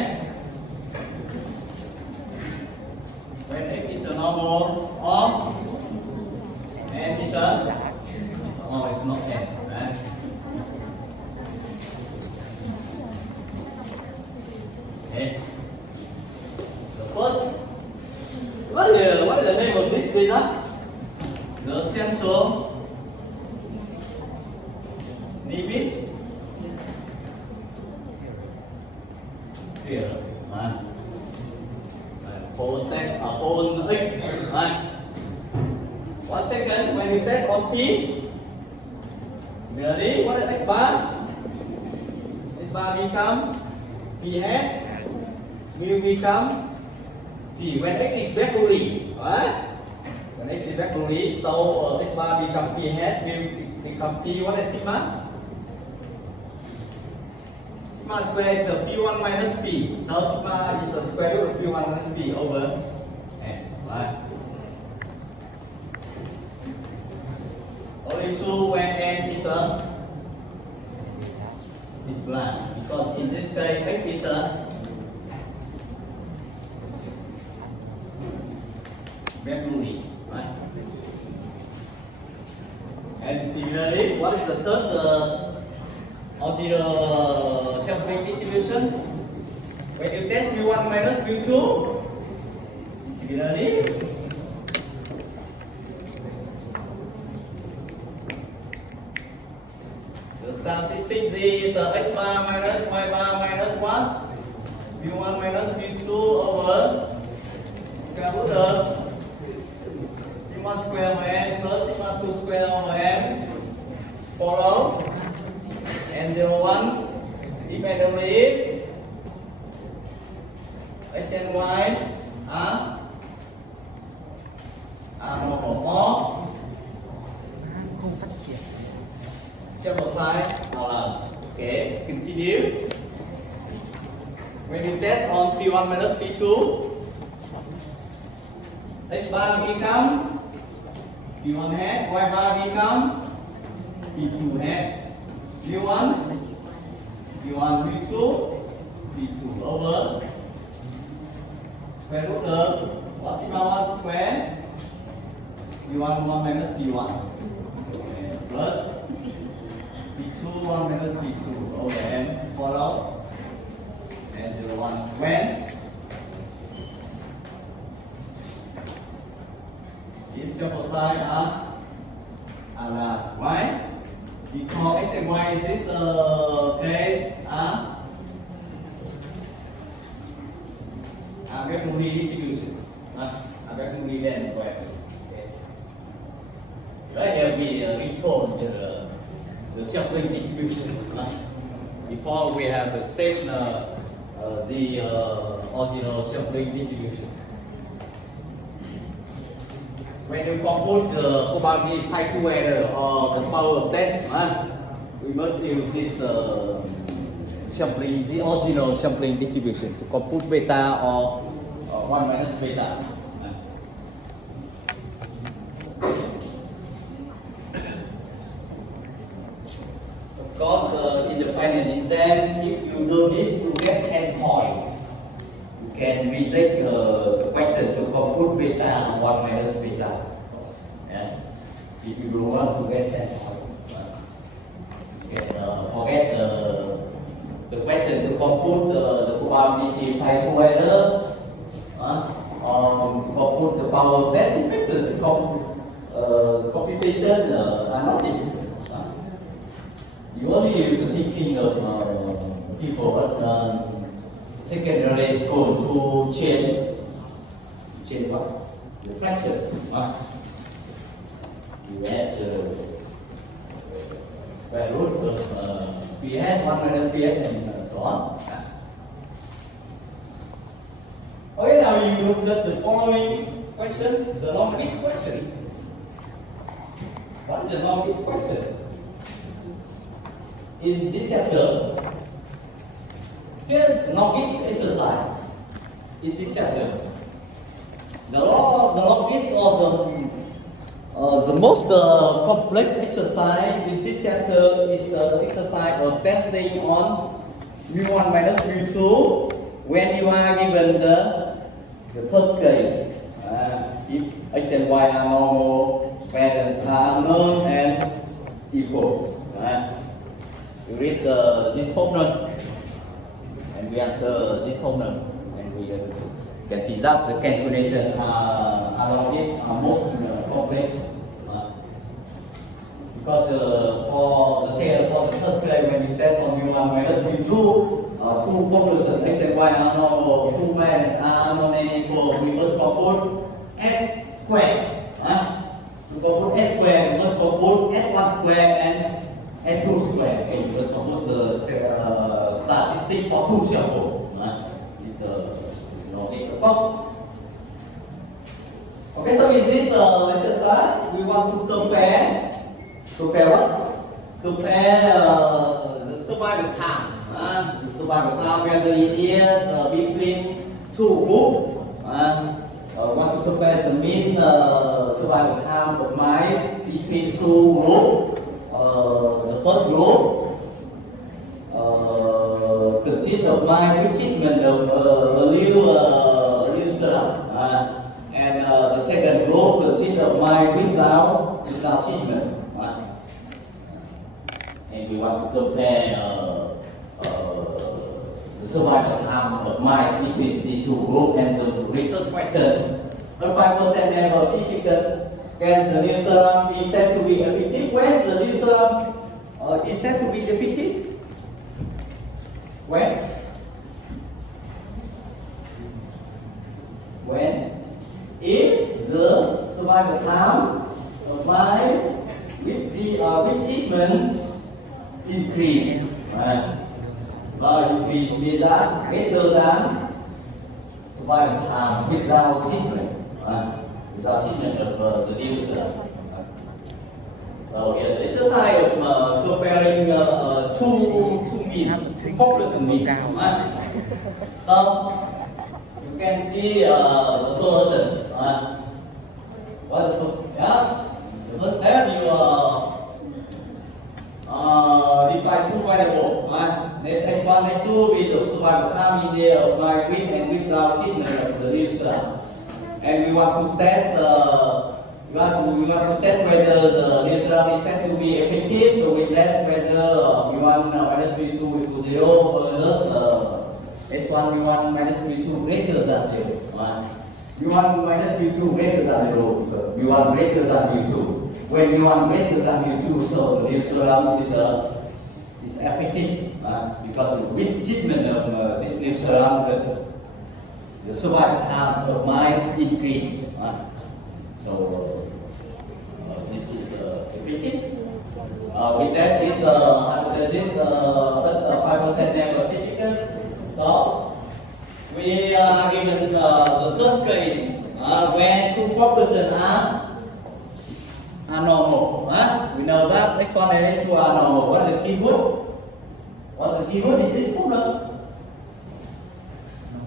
x is a normal of n is a oh it's not n, right? Okay. First, what is the name of this data? The central limit here. For test on X. Right. 1 second, when we test on T, similarly, what is X bar? X bar become P hat. Will become T when x is vectorially, right? When x is vectorially, so x bar become P hat, will become P. What is sigma? Sigma square is the P1 minus P. So sigma is the square root of P1 minus P over n, right? Only true when n is blank, because in this case x is a vectorially, right? And similarly, what is the third original sampling distribution? When you test mu1 minus mu2, similarly, the statistic Z is x bar minus y bar minus 1, mu1 minus mu2 over square root of 1 square over n plus sigma 2 square over n follow and 0 1 if and only if x and y are normal or sample size are large. Okay, continue. When you test on P1 minus P2, x bar become P1 hat, y bar become P2 hat, P1, P2, P2 over square root of what sigma 1 square, P1 1 minus P1 plus P2 1 minus P2 over n follow and 0 1 when if sample size are large. Why? Because x and y in this case are vectorially distribution. Are vectorially then square. Okay. Right here we record the sampling distribution. Before we have to state the original sampling distribution. When you compute the probability type 2 error or the power of test, we must use this sampling, the original sampling distribution to compute beta or 1 minus beta. Of course, independent is then if you don't need to get endpoint, you can reject the question to compute beta and 1 minus beta. if you don't want to get that, forget the question to compute the probability pi together, or to compute the power basic factors. Computation are not difficult. You only use the thinking of people at secondary school to change what? The fraction. You add square root of pn 1 minus pn and so on. Okay, now you look at the following question, the longest question. What is the longest question? In this chapter, here's the longest exercise in this chapter. The longest or the most complex exercise in this chapter is the exercise of testing on mu1 minus mu2 when you are given the third case. If x and y are normal, variance are unknown and equal. You read this problem and we answer this problem, and we can see that the calculation are most complex. Because for the third case, when you test on mu1 minus mu2, two populations x and y are normal, two variance are unknown and equal, we must compute s squared. We compute s squared, we must compute s1 squared and s2 squared. So we must compute the statistic for two samples. It's logic, of course. Okay, so in this exercise, we want to compare what? Compare the survival time. The survival time, whether it is between two groups. Want to compare the mean survival time of mice between two groups. The first group consists of mice with treatment of liu syrup, and the second group consists of mice without treatment. And we want to compare the survival time of mice between the two groups, and the research question: a 5% error significance, can the liu syrup be said to be effective? When the liu syrup is said to be effective? When if the survival time of mice with treatment increase, increase means that greater than survival time without treatment, of the liu syrup. So here the exercise of comparing two population mean. So you can see the solution. The first step, you define two variables. Let x1, x2 be the survival time in there of my with and without treatment of the liu syrup. And we want to test we want to test whether the liu syrup is said to be effective. So we test whether v1 minus v2 equals 0 versus s1 v1 minus v2 greater than 0. v1 minus v2 greater than 0 because v1 greater than v2. When v1 greater than v2, so the liu syrup is effective because with treatment of this liu syrup, the survival time of mice increase. So this is effective. We test this under this 5% negative significance. So we are given the first case where two populations are normal. We know that x1 and x2 are normal. What is the keyword? What is the keyword in this problem?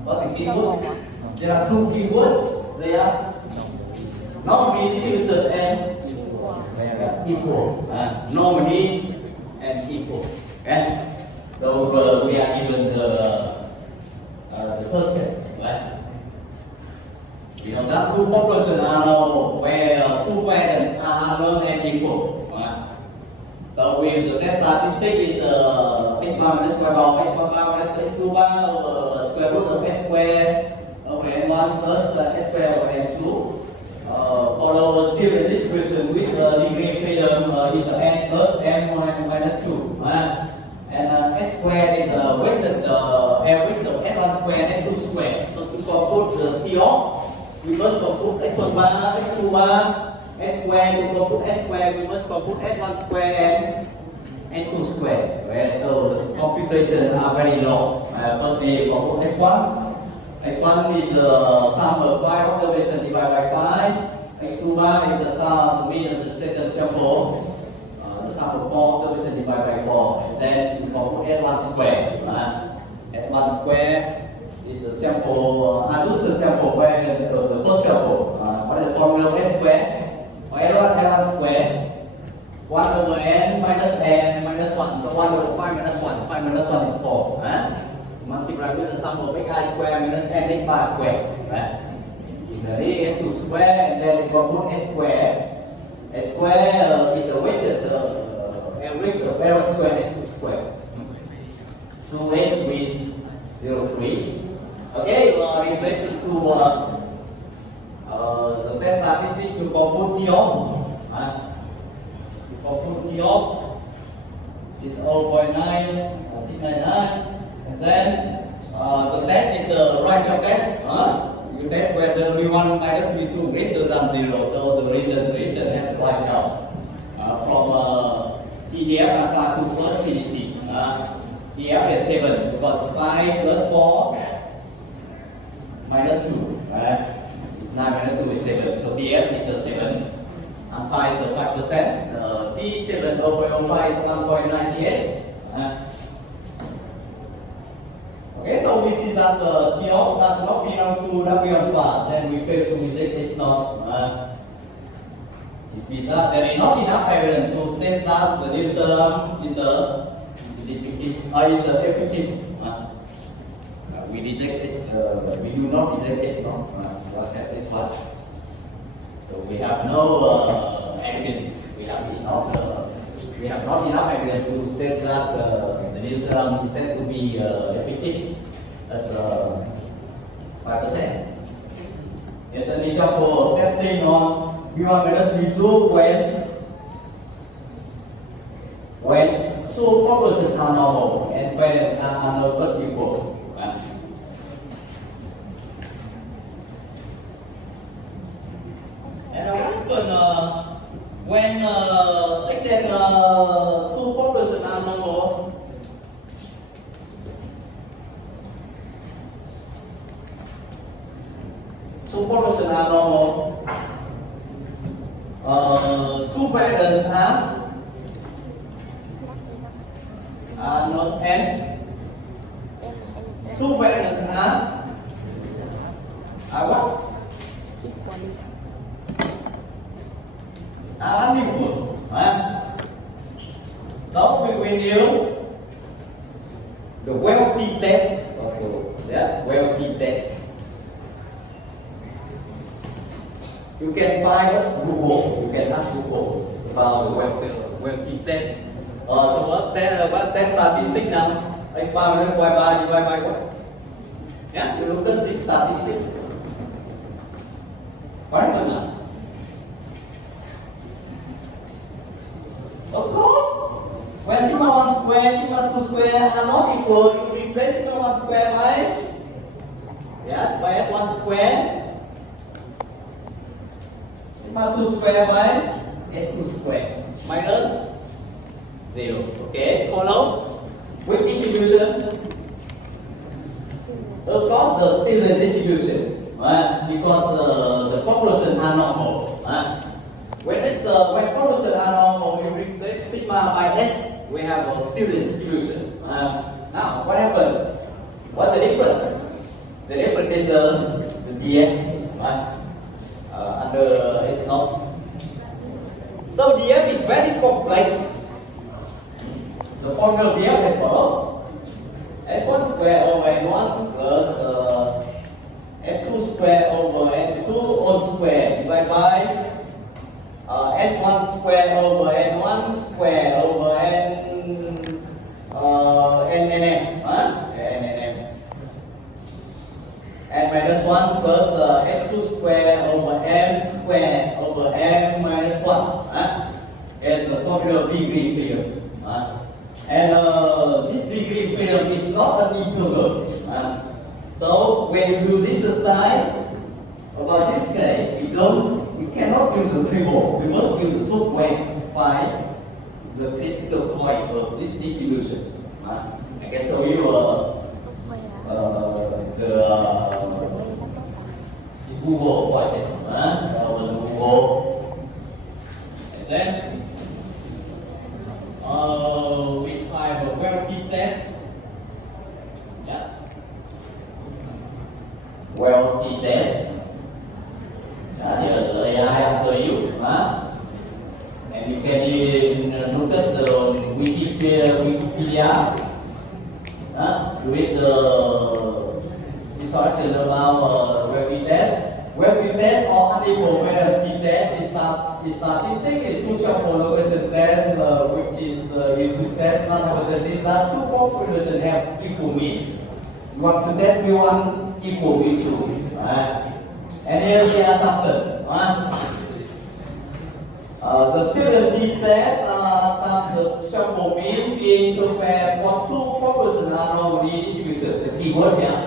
What is the keyword? There are two keywords. They are normally distributed and equal. Normally and equal. Okay? So we are given the first case, right? You know that two populations are normal, where two variants are non n equal. So with the test statistic is x bar minus square bar x bar minus x2 bar over square root of x square over n1 plus x square over n2. Follow still the equation with degree freedom is n plus n minus 2. And x square is weighted average of n1 square and n2 square. So to compute the T of, we must compute x1 bar, x2 bar, s square. To compute s square, we must compute s1 square and n2 square. Right? So the computations are very long. Firstly, compute x1. x1 is the sum of 5 observations divided by 5. x2 bar is the sum of the mean of the second sample. The sum of 4 observations divided by 4. And then we compute s1 square. S1 square is the sample, just the sample variance of the first sample. What is the formula of s square? L1 square 1 over n minus 1. So 1 over 5 minus 1. 5 minus 1 is 4. Multiply with the sum of xi square minus n bar square. Similarly, n2 square and then we compute s square. S square is the weighted average of L1 square and n2 square. 2 8 with 0 3. Okay, related to the test statistic to compute T of. To compute T of is 0.9699, and then the test is the right hand test. You test whether V1 minus V2 greater than 0. So the region has the right out from TDF alpha to plus infinity. TDF is 7 because 5 plus 4 minus 2. 9 minus 2 is 7. So DF is 7. Alpha is 5%. T7 over 5 is 1.98. Okay, so we see that the T of does not belong to W alpha. Then we fail to reject this not. There is not enough evidence to state that the new serum is effective. We reject this. We do not reject this not. We accept this one. So we have no evidence. We have not enough evidence to say that the new serum is said to be effective at 5%. It's an example testing on V1 minus V2 when two populations are normal and variance are not equal. And what happens when x and two populations are normal? Two populations are normal. Two variants are not n. Two variants are what? Equally. Unequal. So we knew the Welty test. That's Welty test. You can find it Google. You can ask Google about the Welty test. So what test statistic now? X bar minus y bar divided by what? Yeah, you look at this statistic. What happened now? Of course, when sigma 1 square, sigma 2 square are not equal, you replace sigma 1 square by, yes, by f1 square, sigma 2 square by f2 square, minus 0. Okay, follow? With distribution, of course, the still the distribution, because the population are normal. When population are normal, we replace sigma by s, we have a student distribution. Now, what happened? What's the difference? The difference is the df under S naught. So df is very complex. The formula of df is follows: s1 square over n1 plus n2 square over n2 whole square divided by S1 square over N1 square over NNM. NNM. N minus 1 plus S2 square over M square over M minus 1. And the formula of degree freedom. And this degree freedom is not an integral. So when you do this exercise about this case, we cannot use the table. We must use the software to find the critical point of this distribution. I can show you the Google for example. Google. And then we try the well-t test. Yeah. Well-t test. Here the AI answer you. And you can look at the Wikipedia with the instruction about well-t test. Well-t test or unequal well-t test is statistic is two-shot correlation test, which is you test non-hypothesis that two populations have equal mean. You want to test V1 equal V2. And here's the assumption. The student did test the sample mean being compared for two populations are normally distributed. The keyword here.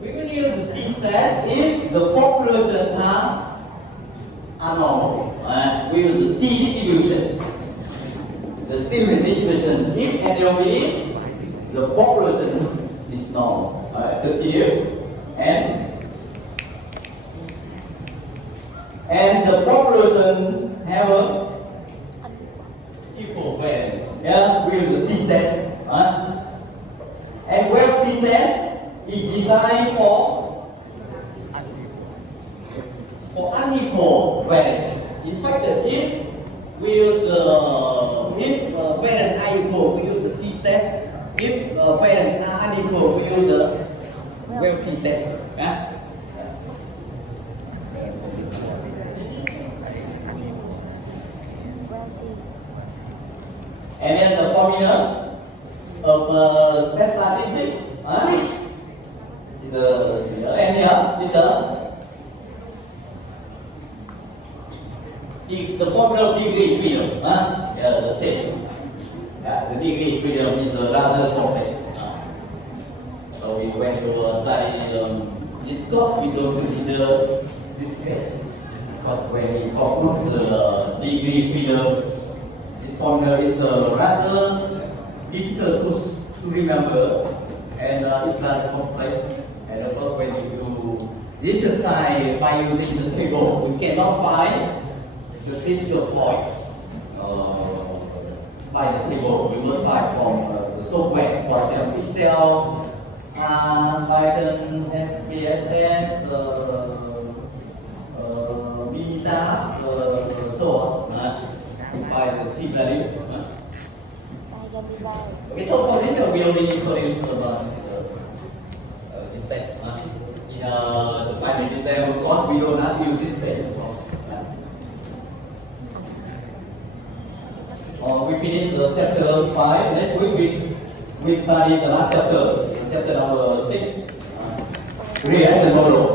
We will use the t-test if the population are normal. We use the t-distribution. The student distribution if annually the population is normal. The t and the population have a equal variance. Yeah, we use the t-test. And well t-test is designed for unequal variance. In fact, if we use if variance are equal, we use the t-test. If variance are unequal, we use the well t-test. Yeah? And then the formula of test statistic is the formula of degree freedom. The same. The degree freedom is rather complex. So when you study this course, we don't consider this scale. But when we compute the degree freedom, this formula is rather difficult to remember, and it's rather complex. And of course, when you do this exercise by using the table, we cannot find the critical point by the table. We must find from the software, for example, Excel, Python, SPSS, Meta, so on. To find the t-value. Okay, so for this, we only introduce about this test. In the 5 minutes course, we don't ask you this test, of course. We finished chapter 5. Next week we study the last chapter, chapter number 6. Reaction model.